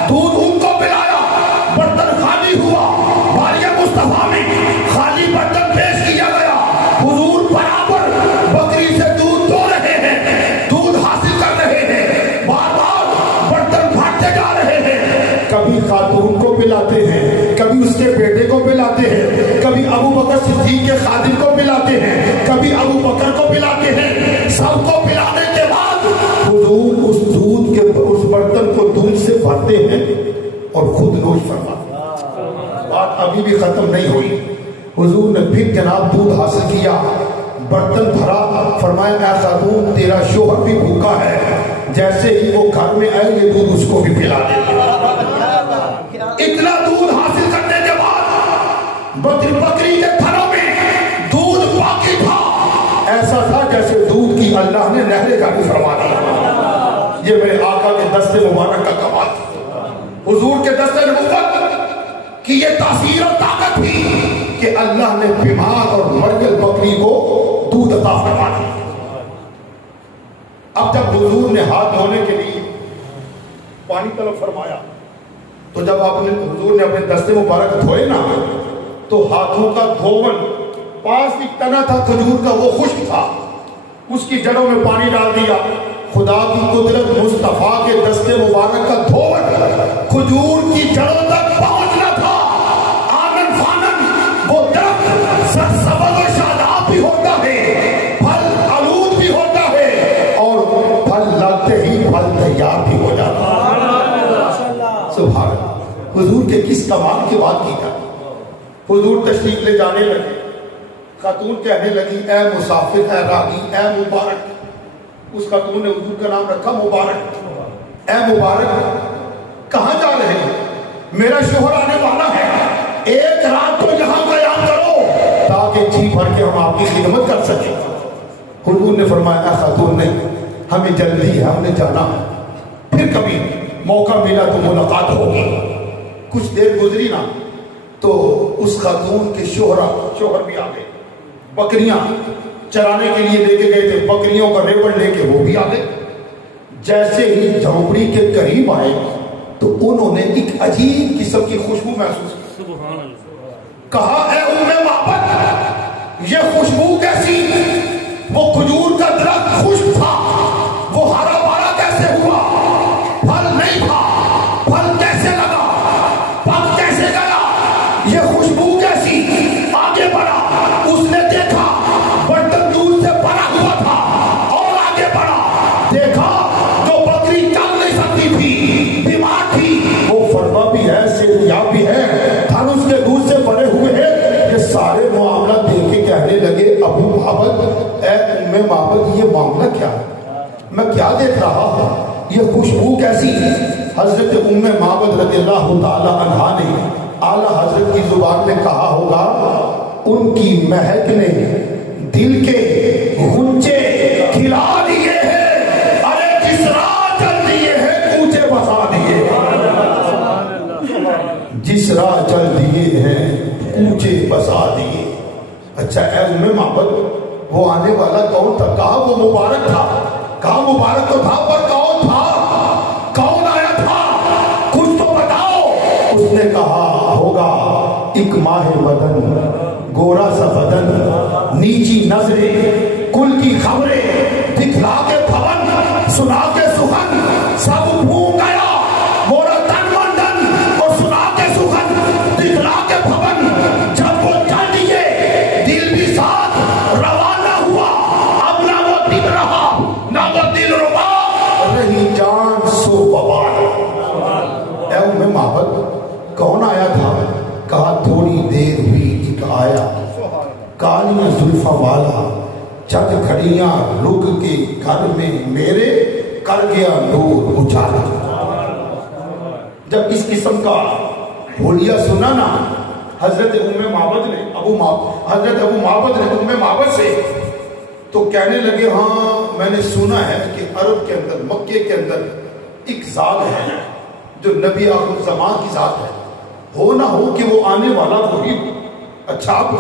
دودھ ان کو پلایا، برتن خالی ہوا، باری مصطفیٰ میں خالی برتن پیش کیا گیا۔ حضور برابر بکری سے دودھ دو رہے ہیں، دودھ حاصل کر رہے ہیں، بار بار برتن بھرتے جا رہے ہیں۔ کبھی خاتون کو پلاتے ہیں، کبھی اس کے بیٹے کو پلاتے ہیں، کبھی ابو بکر صدیق کے خادم کو پلاتے ہیں، کبھی ابو بکر کو پلاتے ہیں۔ سب کو پلانے کے بعد حضور اس دودھ کے اس برتن کو دودھ سے بھرتے ہیں اور خود نوش فرماتے ہیں۔ بات ابھی بھی ختم نہیں ہوئی، حضور نے پھر جناب دودھ حاصل کیا، برتن بھرا۔ فرمایا اے خاتون تیرا شوہر بھی بھوکا ہے، جیسے ہی وہ گھر میں آئے یہ دودھ اس کو بھی پلا دے۔ اتنا دودھ حاصل کرنے کے بعد بکری کے تھنوں میں دودھ باقی تھا، ایسا تھا جیسے دودھ کی اللہ نے نہریں جاری فرما دیا۔ یہ میرے آقا کے دست مبارک کا کمال تھا، حضور کے دست نبوت کی یہ تاثیر اور طاقت تھی کہ اللہ نے بیمار اور مرگل بکری کو دودھ عطا فرما دیا۔ اب جب حضور نے ہاتھ دھونے کے لیے پانی طلب فرمایا تو جب حضور نے اپنے دست مبارک دھوئے نا تو ہاتھوں کا دھون، پاس ایک تنا تھا کھجور کا وہ خشک تھا، اس کی جڑوں میں پانی ڈال دیا۔ خدا کی قدرت، مصطفیٰ کے دست مبارک کا دھون کھجور کی جڑوں تک پہنچنا تھا۔ آنن فانن وہ درخت سرسبز و شاداب بھی ہوتا ہے، پھل آلود بھی ہوتا ہے اور پھل لگتے ہی پھل تیار بھی ہو جاتا ہے۔ سبحان اللہ، حضور کے کس کمال کی بات کی جائے۔ حضور تشریف لے جانے لگے، خاتون کہنے لگی اے مسافر، اے راہی، اے مبارک اس خاتون نے حضور کا نام رکھا مبارک. اے مبارک کہاں جا رہے ہیں؟ میرا شوہر آنے والا ہے، ایک رات تو یہاں قیام کرو تاکہ جی بھر کے ہم آپ کی خدمت کر سکیں. حضور نے فرمایا اے خاتون نہیں، ہمیں جلدی ہے، ہم نے جانا ہے، پھر کبھی موقع ملا تو ملاقات ہوگی. کچھ دیر گزری نا تو اس خاتون کے شوہر بھی آ گئے. بکریاں چرانے کے لیے لے کے گئے تھے، بکریوں کا ریوڑ لے کے وہ بھی آ گئے. جیسے ہی جھونپڑی کے قریب آئے تو انہوں نے ایک عجیب قسم کی خوشبو محسوس کی. کہا اے ام معبد یہ خوشبو کیسی؟ وہ کھجور کا درخت خشک تھا، وہ ہرا بھرا کیسے ہوا؟ پھل نہیں تھا، پھل کیسے لگا؟ پک کیسے گیا؟ یہ خوشبو کیسی؟ آگے بڑھا، اس نے دیکھا برتن دودھ سے بھرا ہوا تھا، اور آگے بڑھا دیکھا جو بکری چل نہیں سکتی تھی، بیمار تھی، وہ فرما بھی ہے، صحتیاب بھی ہے، تھن اس کے دودھ سے بھرے ہوئے ہیں. یہ سارے معاملہ دیکھ کے کہنے لگے ابو معبد اے ام معبد یہ معاملہ کیا ہے؟ میں کیا دیکھ رہا ہوں؟ یہ خوشبو کیسی؟ حضرت ام معبد رضی اللہ تعالی عنہا نے اعلیٰ حضرت کی زبان میں کہا ہوگا ان کی مہک نے دل کے غنچے کھلا دیے ہیں، ارے جس راہ چل دیے ہیں کوچے بسا دیے، جس راہ چل دیے ہیں کوچے بسا دیے. اچھا اے ام معبد وہ آنے والا کون تھا؟ کہا وہ مبارک تھا. کہا مبارک تو تھا پر کون تھا؟ کون آیا تھا؟ کچھ تو بتاؤ. اس نے کہا ہوگا ایک ماہ بدن، گورا سا بدن، نیچی نظریں، کل کی خبریں، دکھلا کے بھون، سنا کے سخن، سب بھوک گیا مورا تن مندن، اور سنا کے سخن، دکھلا کے بھون. جب وہ چل دیے دل بھی ساتھ روانہ ہوا، اب نہ وہ دل رہا نہ وہ دل ربا، رہی جان سو ببال. اے ام معبد کون آیا تھا؟ کہا تھوڑی دیر ہوئی ایک آیا، کالیاں زلفاں والا، چند کھڑیاں رک کے گھر میں میرے کر گیا نور اجالا. جب اس قسم کا حلیہ سنا نا حضرت ام معبد نے حضرت ابو معبد نے ام معبد سے تو کہنے لگے ہاں میں نے سنا ہے کہ عرب کے اندر، مکے کے اندر ایک ذات ہے جو نبی آخر الزمان کی ذات ہے، ہو نہ ہو کہ وہ آنے والا وہی. اچھا اب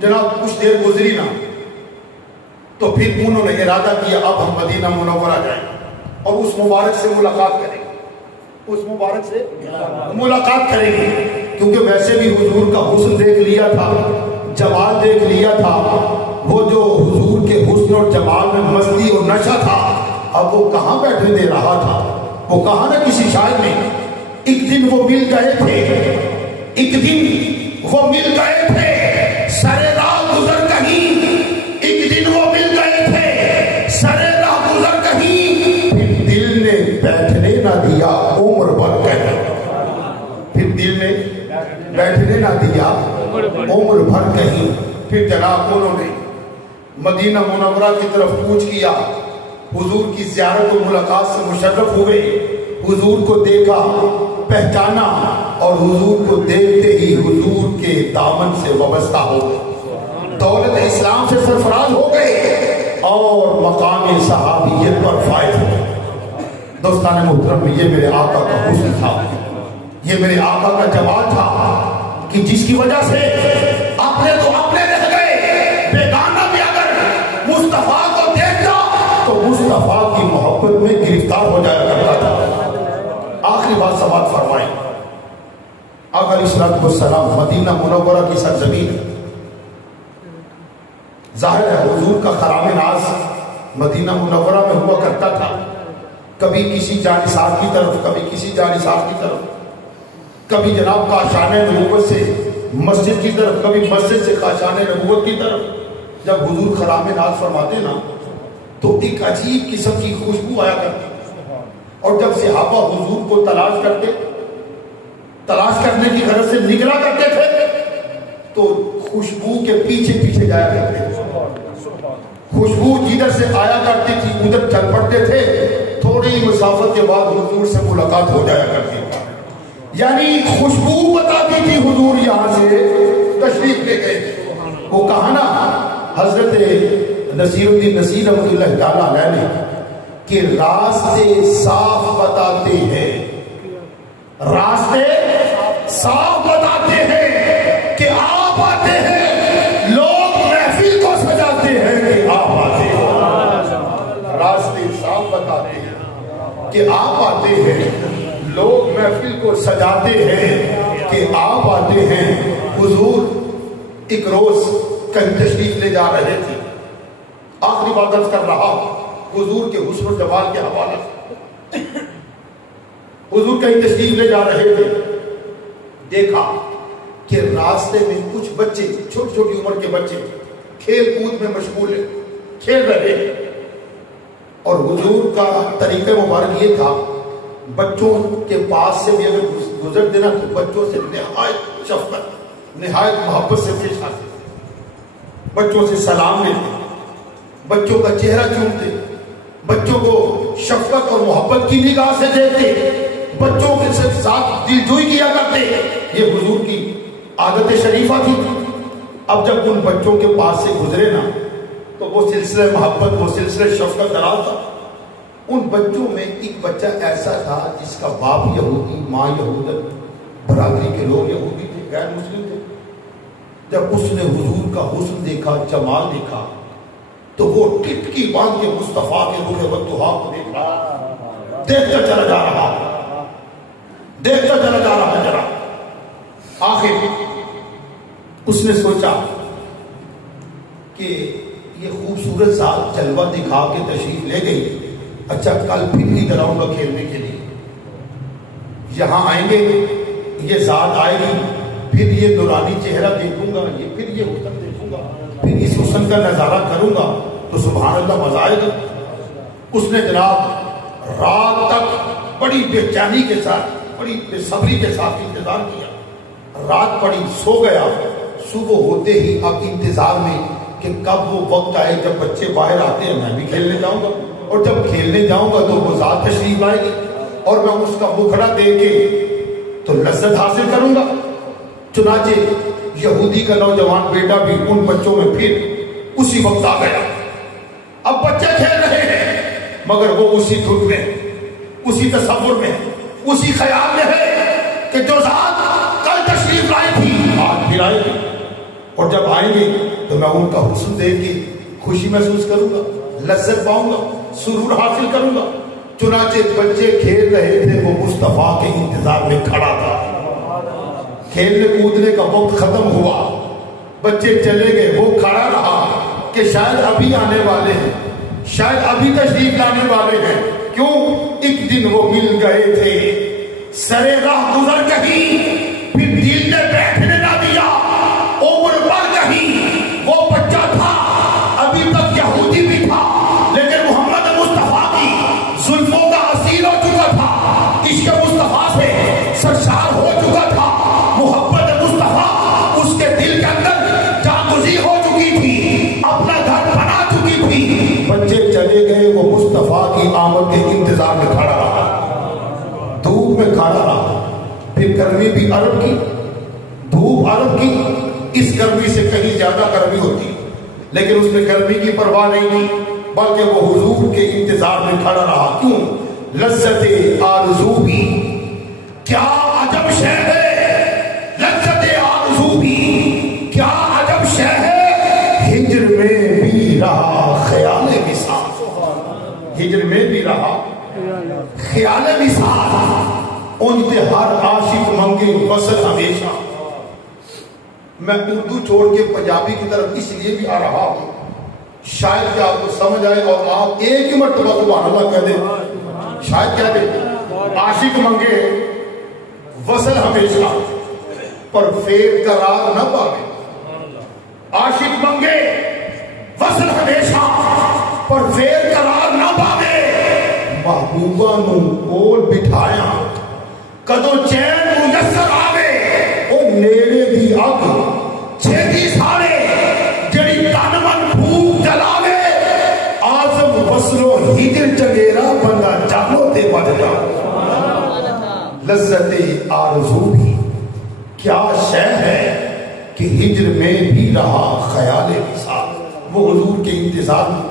جناب کچھ دیر گزری نا تو پھر انہوں نے ارادہ کیا اب ہم مدینہ منورہ جائیں اور اس مبارک سے ملاقات کریں گے، اس مبارک سے ملاقات کریں گے، کیونکہ ویسے بھی حضور کا حسن دیکھ لیا تھا، جمال دیکھ لیا تھا. وہ جو حضور کے حسن اور جمال میں مستی اور نشہ تھا اب وہ کہاں بیٹھنے دے رہا تھا، وہ کہاں نہ کسی شاعر نے. ایک دن وہ مل گئے تھے، ایک دن وہ مل گئے تھے سرے راہ گزر کہیں، ایک دن وہ مل گئے تھے سرے راہ گزر کہیں، پھر دل نے بیٹھنے نہ دیا عمر بھر کہیں، پھر دل نے بیٹھنے نہ دیا عمر بھر کہیں. پھر جناب انہوں نے مدینہ منورہ کی طرف کوچ کیا، حضور کی زیارت و ملاقات سے مشرف ہوئے، حضور کو دیکھا، پہچانا، اور حضور کو دیکھتے ہی حضور کے دامن سے وابستہ ہو گئے، دولت اسلام سے سرفراز ہو گئے اور مقام صحابیت پر فائز ہوئے. دوستان محترم یہ میرے آقا کا حسن تھا، یہ میرے آقا کا جمال تھا کہ جس کی وجہ سے اپنے تو اپنے رہ گئے، بیگانہ بھی اگر مصطفیٰ کو دیکھتا تو مصطفیٰ کی محبت میں گرفتار ہو جایا کرتا تھا. آخری بات سماعت فرمائیں. آقا علیہ الصلوۃ والسلام مدینہ منورہ کی سرزمین، ظاہر ہے حضور کا خرام ناز مدینہ منورہ میں ہوا کرتا تھا، کبھی کسی جانثار کی طرف، کبھی کسی جانثار کی طرف، کبھی جناب کاشان نبوت سے مسجد کی طرف، کبھی مسجد سے کاشان نبوت کی طرف. جب حضور خرام ناز فرماتے نا تو ایک عجیب قسم کی خوشبو آیا کرتی، اور جب صحابہ حضور کو تلاش کرنے کی غرض سے نکلا کرتے تھے تو خوشبو کے پیچھے پیچھے جایا کرتے تھے. خوشبو جدھر سے آیا کرتی تھی ادھر چل پڑتے تھے، تھوڑی مسافت کے بعد حضور سے ملاقات ہو جایا کرتی تھی، یعنی خوشبو بتاتی تھی حضور یہاں سے تشریف لے گئے۔ وہ کہا نا حضرت نصیر الدین نصیر رحمۃ اللہ تعالیٰ علیہ نے کہ راستے صاف بتاتے ہیں، راستے صاف بتاتے ہیں کہ آپ آتے ہیں، لوگ محفل کو سجاتے ہیں کہ آپ آتے ہیں۔ راستے صاف بتاتے ہیں کہ آپ آتے ہیں، لوگ محفل کو سجاتے ہیں کہ آپ آتے ہیں۔ حضور ایک روز کہیں تشریف لے جا رہے تھے، آخری بات عرض کر رہا حضور کے حسن و جمال کے حوالے سے، حضور کہیں تشریف لے جا رہے تھے، دیکھا کہ راستے میں کچھ بچے، چھوٹی چھوٹی عمر کے بچے کھیل کود میں مشغول ہیں، کھیل رہے ہیں، اور حضور کا طریقہ مبارک یہ تھا بچوں کے پاس سے بھی اگر گزر دینا تو بچوں سے نہایت شفقت، نہایت محبت سے پیش آتے، بچوں سے سلام لیتے، بچوں کا چہرہ چومتے، بچوں کو شفقت اور محبت کی نگاہ سے دیکھتے، بچوں کے ساتھ دلجوئی کیا کرتے۔ یہ حضور کی عادت شریفہ تھی۔ اب جب ان بچوں کے پاس سے گزرے نا تو وہ سلسلہ محبت، وہ سلسلہ شفقت درا تھا۔ ان بچوں میں ایک بچہ ایسا تھا جس کا باپ یہودی، ماں یہودت، برادری کے لوگ یہودی تھے، غیر مسلم تھے۔ جب اس نے حضور کا حسن دیکھا، جمال دیکھا، تو وہ ٹٹکی باندھ کے مصطفیٰ کے روح والدہا کو دیکھ رہا، دیکھتا چلا جا رہا، دیکھتا چلا جا رہا جرا۔ آخر اس نے سوچا کہ یہ خوبصورت ذات جلوہ دکھا کے تشریف لے گئی، اچھا کل پھر ادھر آؤں گا کھیلنے کے لیے، یہاں آئیں گے، یہ ذات آئے گی، پھر یہ نورانی چہرہ دیکھوں گا، یہ پھر یہ حسن دیکھوں گا، پھر اس حسن کا نظارہ کروں گا تو سبحان اللہ مزہ آئے گا۔ اس نے جناب رات تک بڑی بے چینی کے ساتھ، بڑی بے صبری کے ساتھ انتظار کیا، رات پڑی، سو گیا۔ صبح ہوتے ہی اب انتظار میں کہ کب وہ وقت آئے جب بچے باہر آتے ہیں، میں بھی کھیلنے جاؤں گا، اور جب کھیلنے جاؤں گا تو وہ ذات تشریف آئے گی اور میں اس کا مکھڑا دے کے تو لذت حاصل کروں گا۔ چنانچہ یہودی کا نوجوان بیٹا بھی ان بچوں میں پھر اسی وقت آ گیا۔ اب بچے کھیل رہے ہیں مگر وہ اسی دھن میں، اسی تصور میں، اسی خیال میں ہے کہ جو ذات کل تشریف لائی تھی آج پھر آئے گی، اور جب آئیں گے تو میں ان کا حسن دیکھ کے خوشی محسوس کروں گا، لذت پاؤں گا، سرور حاصل کروں گا۔ چنانچہ بچے کھیل رہے تھے، وہ مصطفیٰ کے انتظار میں کھڑا تھا۔ کھیلنے کودنے کا وقت ختم ہوا، بچے چلے گئے، وہ کھڑا رہا کہ شاید ابھی آنے والے ہیں، شاید ابھی تشریف لانے والے ہیں۔ کیوں؟ ایک دن وہ مل گئے تھے، سرے راہ گزر کہیں، پھر دل نے بیٹھنے نہ دیا، عمر بھر کہیں۔ وہ بچہ تھا، ابھی تک یہودی بھی تھا، لیکن محمد مصطفیٰ کی زلفوں کا اسیر ہو چکا تھا، عشق مصطفیٰ سے سرشار ہو چکا تھا، محبت مصطفیٰ اس کے دل کے اندر جاگزی ہو چکی تھی، اپنا گھر بنا چکی تھی۔ بچے چلے گئے، وہ مصطفیٰ کی آمد کے انتظار میں کھڑا رہا، دھوپ میں کھڑا رہا۔ پھر گرمی بھی عرب کی، دھوپ عرب کی، اس گرمی سے کہیں زیادہ گرمی ہوتی، لیکن اس نے گرمی کی پرواہ نہیں کی، بلکہ وہ حضور کے انتظار میں کھڑا رہا۔ کیوں؟ لذت آرزو بھی کیا عجب شے ہے، لذت آرزو بھی کیا عجب شے ہے، ہجر میں بھی رہا خیال وصال، ہجر میں بھی رہا خیال وصال، انتے ہر عاشق منگے وصل ہمیشہ۔ میں اردو چھوڑ کے پنجابی کی طرف اس لیے بھی آ رہا ہوں شاید کہ آپ کو سمجھ آئے اور آپ ایک ہی مرتبہ سبحان اللہ کہہ دیں، شاید کہہ دیں عاشق منگے وصل ہمیشہ پر فیر قرار نہ پاوے، عاشق منگے وصل ہمیشہ پر فیر قرار نہ پاوے، محبوبہ نو کول بٹھایا کدو چین میسر آوے، او نیڑے دی اگ چھیتی سارے جڑی تن من بھوک جلاوے، وصل و ہجر چگیرا بندہ جانو دے بڑھ جا لذت آرزو بھی کیا شے ہے کہ ہجر میں بھی رہا خیال وصال. وہ حضور کے انتظار میں،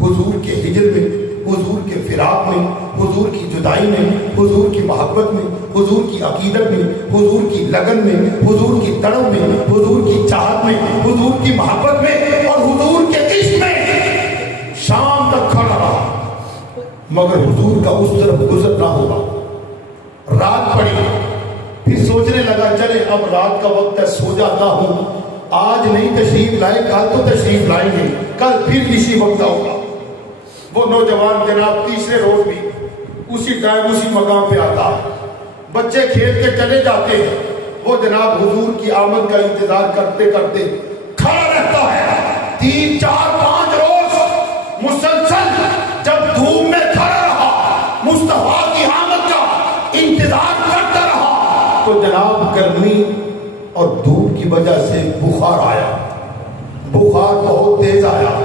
حضور کے ہجر میں، حضور کے فراق میں، حضور کی جدائی میں، حضور کی محبت میں، حضور کی عقیدت میں، حضور کی لگن میں، حضور کی تڑپ میں، حضور کی چاہت میں، حضور کی محبت میں اور حضور کے عشق میں شام تک کھڑا رہا. مگر حضور کا اس طرف گزر نہ ہوا. رات پڑی، پھر سوچنے لگا چلے اب رات کا وقت ہے، سو جاتا ہوں. آج نہیں تشریف لائے، کل تو تشریف لائیں گے، کل پھر کسی وقت آؤگا. وہ نوجوان جناب تیسرے روز بھی اسی ٹائم اسی مقام پہ آتا ہے. بچے کھیل کے چلے جاتے ہیں، وہ جناب حضور کی آمد کا انتظار کرتے کرتے کھڑا رہتا ہے. 3 4 5 روز مسلسل جب دھوپ میں کھڑا رہا، مصطفیٰ کی آمد کا انتظار کرتا رہا، تو جناب گرمی اور دھوپ کی وجہ سے بخار آیا. بخار بہت تیز آیا.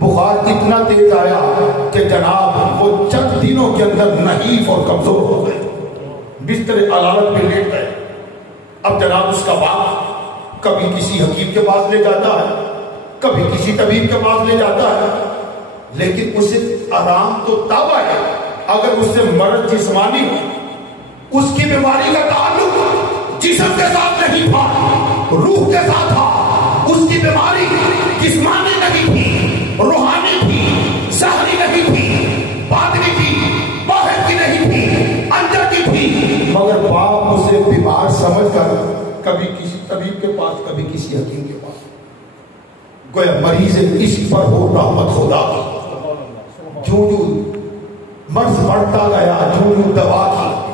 بخار اتنا تیز آیا کہ جناب وہ چند دنوں کے اندر نحیف اور کمزور ہو گئے، بستر علالت پہ لیٹ گئے. اب جناب اس کا باپ کبھی کسی حکیم کے پاس لے جاتا ہے، کبھی کسی طبیب کے پاس لے جاتا ہے، لیکن اسے آرام تو تب ہے اگر اس سے مرض جسمانی ہو. اس کی بیماری کا تعلق جسم کے ساتھ نہیں تھا، روح کے ساتھ تھا. اس کی بیماری جسمانی نہیں تھی، روحانی تھی، ظاہری نہیں تھی، باطنی تھی، باہر کی نہیں تھی، اندر کی تھی. مگر باپ اسے بیمار سمجھ کر کبھی کسی طبیب کے پاس، کبھی کسی حکیم کے پاس، گویا مریض عشق پر ہو رحمت خدا. جو مرض بڑھتا گیا، جو دوا کی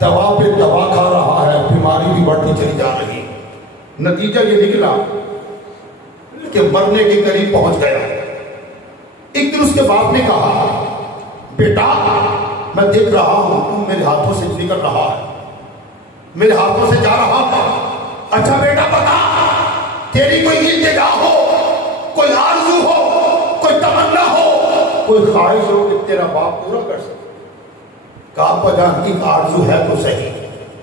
دوا پہ دوا کھا رہا ہے، بیماری بھی بڑھتی چلی جا رہی. نتیجہ یہ نکلا کہ مرنے کے قریب پہنچ گیا. ایک دن اس کے باپ نے کہا، بیٹا میں دیکھ رہا ہوں تم میرے ہاتھوں سے نکل رہا ہے، میرے ہاتھوں سے جا رہا تھا. اچھا بیٹا بتا، تیری کوئی التجا ہو، کوئی آرزو ہو، کوئی تمنا ہو، کوئی خواہش ہو کہ تیرا باپ پورا کر سکے. کہا پجان ایک آرزو ہے تو صحیح،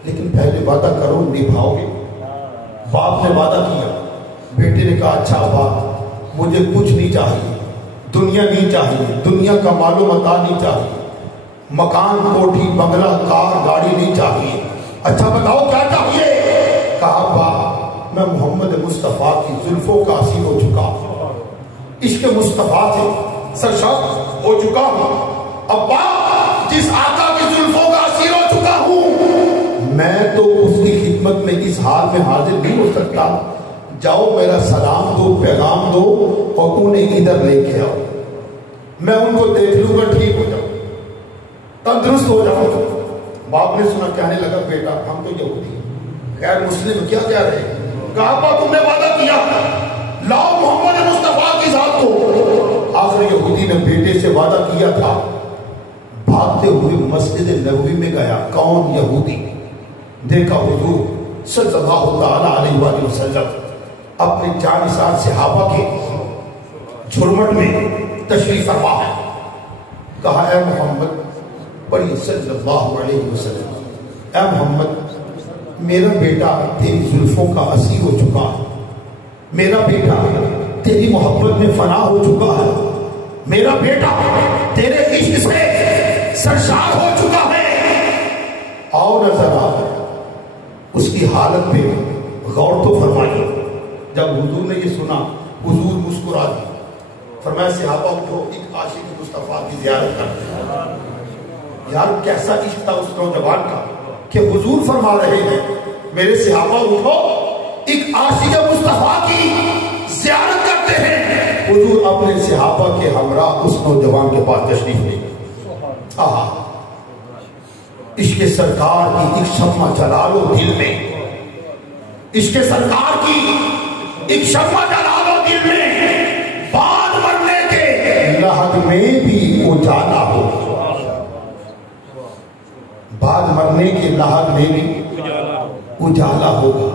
لیکن پہلے وعدہ کرو نبھاؤ گے. باپ نے وعدہ کیا. بیٹے نے کہا اچھا باپ مجھے کچھ نہیں چاہیے، دنیا نہیں چاہیے، دنیا کا مال و متاع نہیں چاہیے، مکان کوٹھی بنگلہ کار گاڑی نہیں چاہیے. اچھا بتاؤ کیا چاہیے؟ کہا باپ میں محمد مصطفیٰ کی زلفوں کا اسیر ہو چکا ہوں، عشق مصطفیٰ سے سرشار ہو چکا ہوں. ابا جس آقا کی زلفوں کا اسیر ہو چکا ہوں، میں تو اس کی خدمت میں اس حال میں حاضر نہیں ہو سکتا. جاؤ میرا سلام دو، پیغام دو اور انہیں ادھر لے کے آؤ، میں ان کو دیکھ لوں گا، ٹھیک ہو جاؤ، تندرست ہو جاؤ. باپ نے سنا، کہنے لگا بیٹا ہم تو یہودی غیر مسلم کیا کہہ رہے ہیں؟ کہا ابا تم نے وعدہ کیا لاؤ محمد مصطفیٰ کی ذات کو. آخر یہودی نے بیٹے سے وعدہ کیا تھا، بھاگتے ہوئے مسجد نبوی میں گیا. کون؟ یہودی. دیکھا حضور صلی اللہ علیہ وآلہ وسلم اپنے جانثار صحابہ کے جھرمٹ میں تشریف فرما ہے. کہا اے محمد بڑی صلی اللہ علیہ وسلم، اے محمد میرا بیٹا تیری زلفوں کا اسیر ہو چکا ہے، میرا بیٹا تیری محبت میں فنا ہو چکا ہے، میرا بیٹا تیرے عشق سے سرشار ہو چکا ہے. آؤ نظر آ اس کی حالت پہ غور تو فرمائیے. جب حضور نے یہ سنا حضور مسکرا دی. فرمایا صحابہ اٹھو ایک عاشق مصطفیٰ کی زیارت کرتے ہیں. یار کیسا عشق تھا اس نوجوان کا کہ حضور فرما رہے ہیں میرے صحابہ اٹھو ایک عاشق مصطفیٰ کی زیارت کرتے ہیں. حضور اپنے صحابہ کے ہمراہ اس نوجوان کے پاس تشریف لے گئے. عشق سرکار کی ایک شمع جلا لو دل میں، عشق سرکار کی ایک شمع جلا لو دل میں، بعد مرنے کے لحد میں بھی اجالا ہو، بعد مرنے کے لحد میں بھی اجالا ہوگا.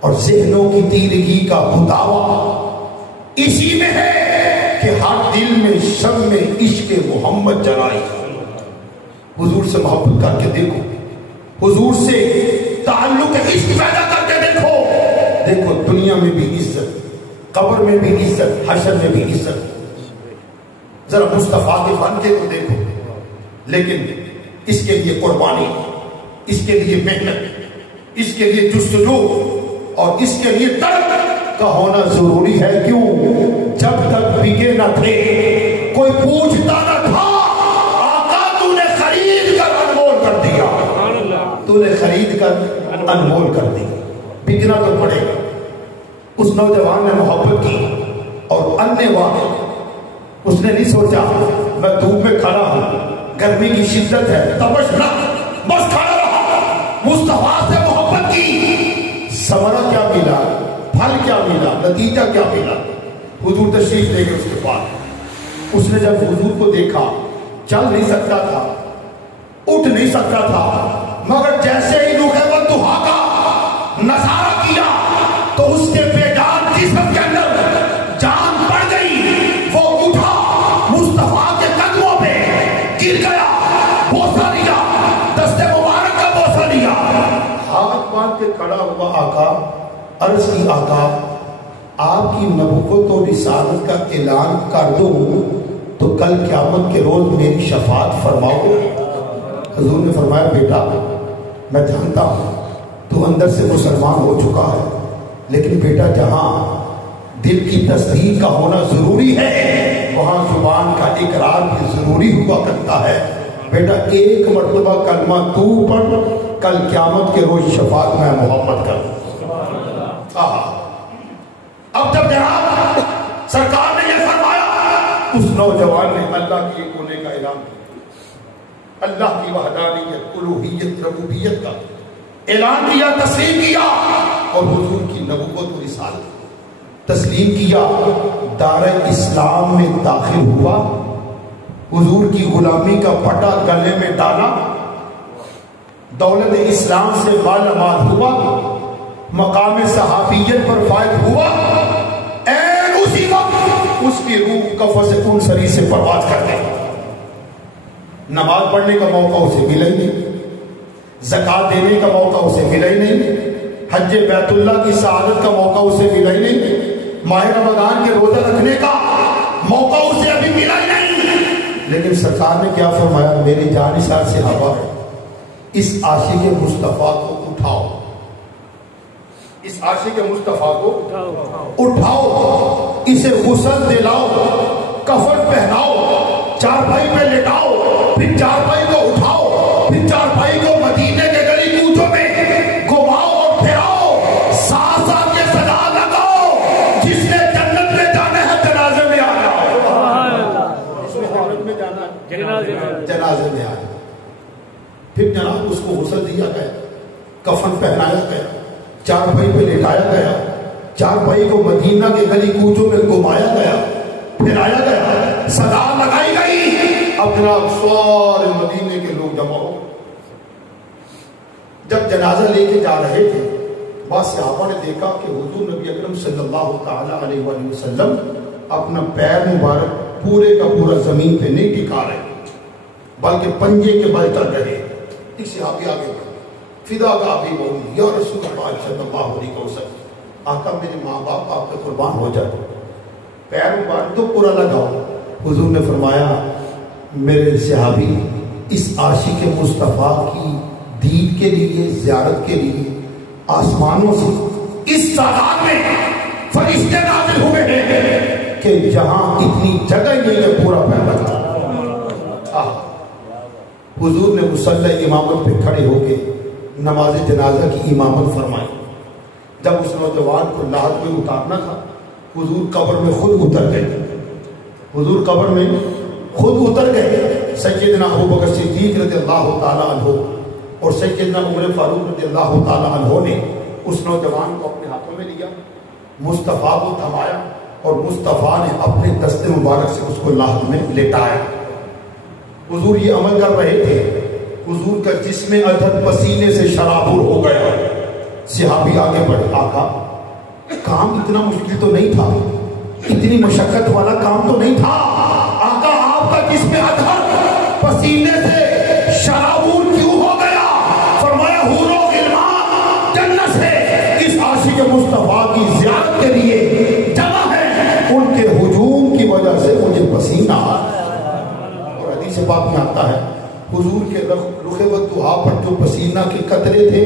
اور ذہنوں کی تیرگی کا بداوا اسی میں ہے کہ ہر دل میں نے شب میں عشق محمد جلائی. حضور سے محبت کر کے دیکھو, حضور سے تعلق عشق پیدا کر کے دیکھو. دیکھو دنیا میں بھی عزت, قبر میں بھی عزت, حشر میں بھی عزت. ذرا مصطفیٰ کے بن کے تو دیکھو. لیکن اس کے لیے قربانی, اس کے لیے محنت, اس کے لیے جستجو اور اس کے لیے درد کا ہونا ضروری ہے. کیوں؟ جب تک بکے نہ تھے کوئی پوچھتا نہ تھا. آقا تو نے خرید کر انمول کر دیا, تو نے خرید کر انمول کر دی. بکنا تو پڑے گا. اس نوجوان نے محبت کی اور انے واقع اس نے نہیں سوچا میں دھوپ میں کھڑا ہوں, گرمی کی شدت ہے, تپش نہ, بس کھڑا رہا. مصطفیٰ سے محبت کی, ثمرہ کیا ملا, پھل کیا ملا, نتیجہ کیا ملا؟ حضور تشریف لے گئے اس کے پاس. اس نے جب حضور کو دیکھا, چل نہیں سکتا تھا, اٹھ نہیں سکتا تھا, مگر جیسے ہی روح بندوہا کا نظارہ کیا تو اس کے بے جان جسم کے اندر جان پڑ گئی. وہ اٹھا, مصطفیٰ کے قدموں پہ گر گیا, بوسہ لیا, دست مبارک کا بوسہ لیا. ہاتھ باندھ کے کھڑا ہوا آقا, عرض کی آقا آپ کی نبوت و رسالت کا اعلان کر دوں تو کل قیامت کے روز میری شفاعت فرماؤ. حضور نے فرمایا بیٹا میں جانتا ہوں تو اندر سے مسلمان ہو چکا ہے, لیکن بیٹا جہاں دل کی تصدیق کا ہونا ضروری ہے وہاں زبان کا اقرار بھی ضروری ہوا کرتا ہے. بیٹا ایک مرتبہ کلمہ تو پڑھ, کل قیامت کے روز شفاعت میں محمد کر. اب جب جناب سرکار نے یہ فرمایا, اس نوجوان نے اللہ کے ہونے کا اعلان کیا, اللہ کی وحدانیت, الوہیت, ربوبیت کا اعلان کیا, تسلیم کیا, اور حضور کی نبوت و رسالت تسلیم کیا. دار اسلام میں داخل ہوا, حضور کی غلامی کا پٹا گلے میں ڈالا, دولت اسلام سے مالا مال ہوا, مقام صحابیت پر فائد ہوا. این اسی وقت اس کی روح کفر سے خون سری سے پرواز کر گئی. نماز پڑھنے کا موقع اسے ملا ہی نہیں, زکات دینے کا موقع اسے ملا ہی نہیں, حج بیت اللہ کی سعادت کا موقع اسے ملا ہی نہیں, ماہ رمضان کے روزہ رکھنے کا موقع اسے ابھی ملا ہی نہیں. لیکن سرکار نے کیا فرمایا, میری جانثار صحابہ اس عاشق مصطفیٰ کو اٹھاؤ, اس عاشق مصطفیٰ کو اٹھاؤ, اسے غسل دلاؤ, کفن پہناؤ, چارپائی پہ لٹاؤ, پھر چارپائی کو اٹھاؤ, پھر چارپائی کو مدینے کے گلی کوچوں میں گھماؤ اور پھراؤ, ساتھ ساتھ کے صدا لگاؤ, جس نے جنت میں جانا ہے جنازے میں آ جاؤ, جس نے جنت میں جانا ہے جنازے میں آ جاؤ. پھر جناب اس کو غسل دیا گیا, کفن پہنایا گیا, چارپائی پہ لٹایا گیا, چارپائی کو مدینہ کے گلی کوچوں میں گھمایا گیا, پھرایا گیا, صدا لگائی گئی. اب جناب سارے مدینے کے لوگ جمع ہو. جب جنازہ لے کے جا رہے تھے, بعض صحابہ نے دیکھا کہ حضور نبی اکرم صلی اللہ تعالی علیہ وآلہ وسلم اپنا پیر مبارک پورے کا پورا زمین پہ نہیں ٹکا رہے, بلکہ پنجے کے بل کر رہے. ایک صحابی آگے بڑھے, فدا کا ابھی بولوں, یا رسول اللہ صلی اللہ علیہ وسلم, آقا میرے ماں باپ آپ کے قربان ہو جائے, پیر مبارک تو پورا لگاؤ. حضور نے فرمایا میرے صحابی اس عاشق مصطفیٰ کی دید کے لیے, زیارت کے لیے آسمانوں سے اس سالات میں فرشتے نازل ہوئے ہیں کہ جہاں اتنی جگہ نہیں ہے پورا پیر لگا. حضور نے مصلی امامت پہ کھڑے ہو کے نماز جنازہ کی امامت فرمائی. جب اس نوجوان کو لاحد میں اتارنا تھا, حضور قبر میں خود اتر گئے, حضور قبر میں خود اتر گئے. سیدنا ابوبکر صدیق رضی اللہ تعالی عنہ اور سیدنا عمر فاروق رضی اللہ تعالی عنہ نے اس نوجوان کو اپنے ہاتھوں میں لیا, مصطفیٰ کو تھمایا, اور مصطفیٰ نے اپنے دست مبارک سے اس کو لاحد میں لٹایا. حضور یہ عمل کر رہے تھے, حضور کا جسم ادھر پسینے سے شرابور ہو گیا. صحابی آگے بڑھے, آقا کام اتنا مشکل تو نہیں تھا, اتنی مشقت والا کام تو نہیں تھا. اس میں ادھر پسینے سے شرابور کیوں ہو گیا؟ فرمایا حور و غلمان جنت سے اس عاشق مصطفیٰ کی زیارت کے لیے جمع ہے، ان کے ہجوم کی وجہ سے مجھے پسینہ آتا ہے۔ اور حدیث پاک میں آتا ہے حضور کے رخ والضحا پر جو پسینہ کے قطرے تھے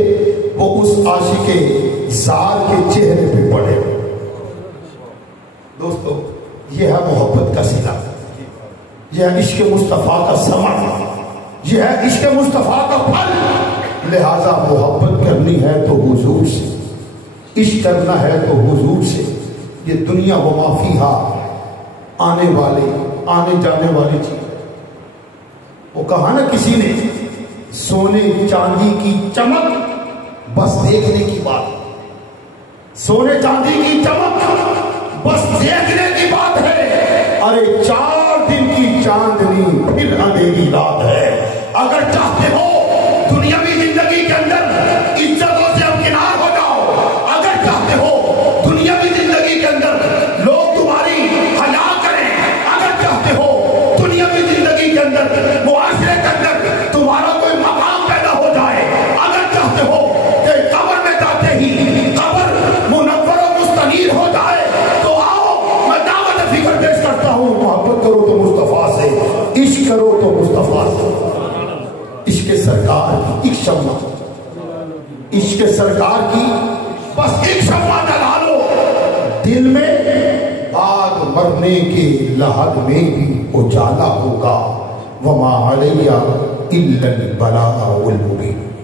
وہ اس عاشق زار کے چہرے پہ پڑے۔ دوستو یہ ہے محبت کا صلہ، یہ ہے عشق مصطفیٰ کا ثمر، یہ ہے عشق مصطفیٰ کا پھل۔ لہذا محبت کرنی ہے تو حضور سے، عشق کرنا ہے تو حضور سے۔ یہ دنیا و ما فیہا آنے جانے والی چیز۔ وہ کہا نا کسی نے سونے چاندی کی چمک بس دیکھنے کی بات، سونے چاندی کی چمک بس دیکھنے کی بات ہے، ارے 4 دن کی چاندنی پھر اندھیری رات ہے۔ اگر چاہتے ہو دنیاوی زندگی کے اندر عزتوں سے امکنار ہو جاؤ، اگر چاہتے ہو دنیاوی زندگی کے اندر لوگ تمہاری حیا کریں، اگر چاہتے ہو دنیاوی زندگی کے اندر معاشرے کے اندر تمہارا کوئی مقام پیدا ہو جائے، اگر چاہتے ہو کہ قبر میں جاتے ہی قبر منور و مستنیر ہو جائے، تو آؤ میں دعوت فکر پیش کرتا ہوں، محبت کرو تو مصطفیٰ سے، عشق کرو تو مصطفیٰ سے۔ عشق سرکار کی ایک شمع، عشق سرکار کی بس ایک شمع جلا لو دل میں، بعد مرنے کے لحد میں بھی اجالا ہوگا۔ وما علیہ الا البلاغ المبین۔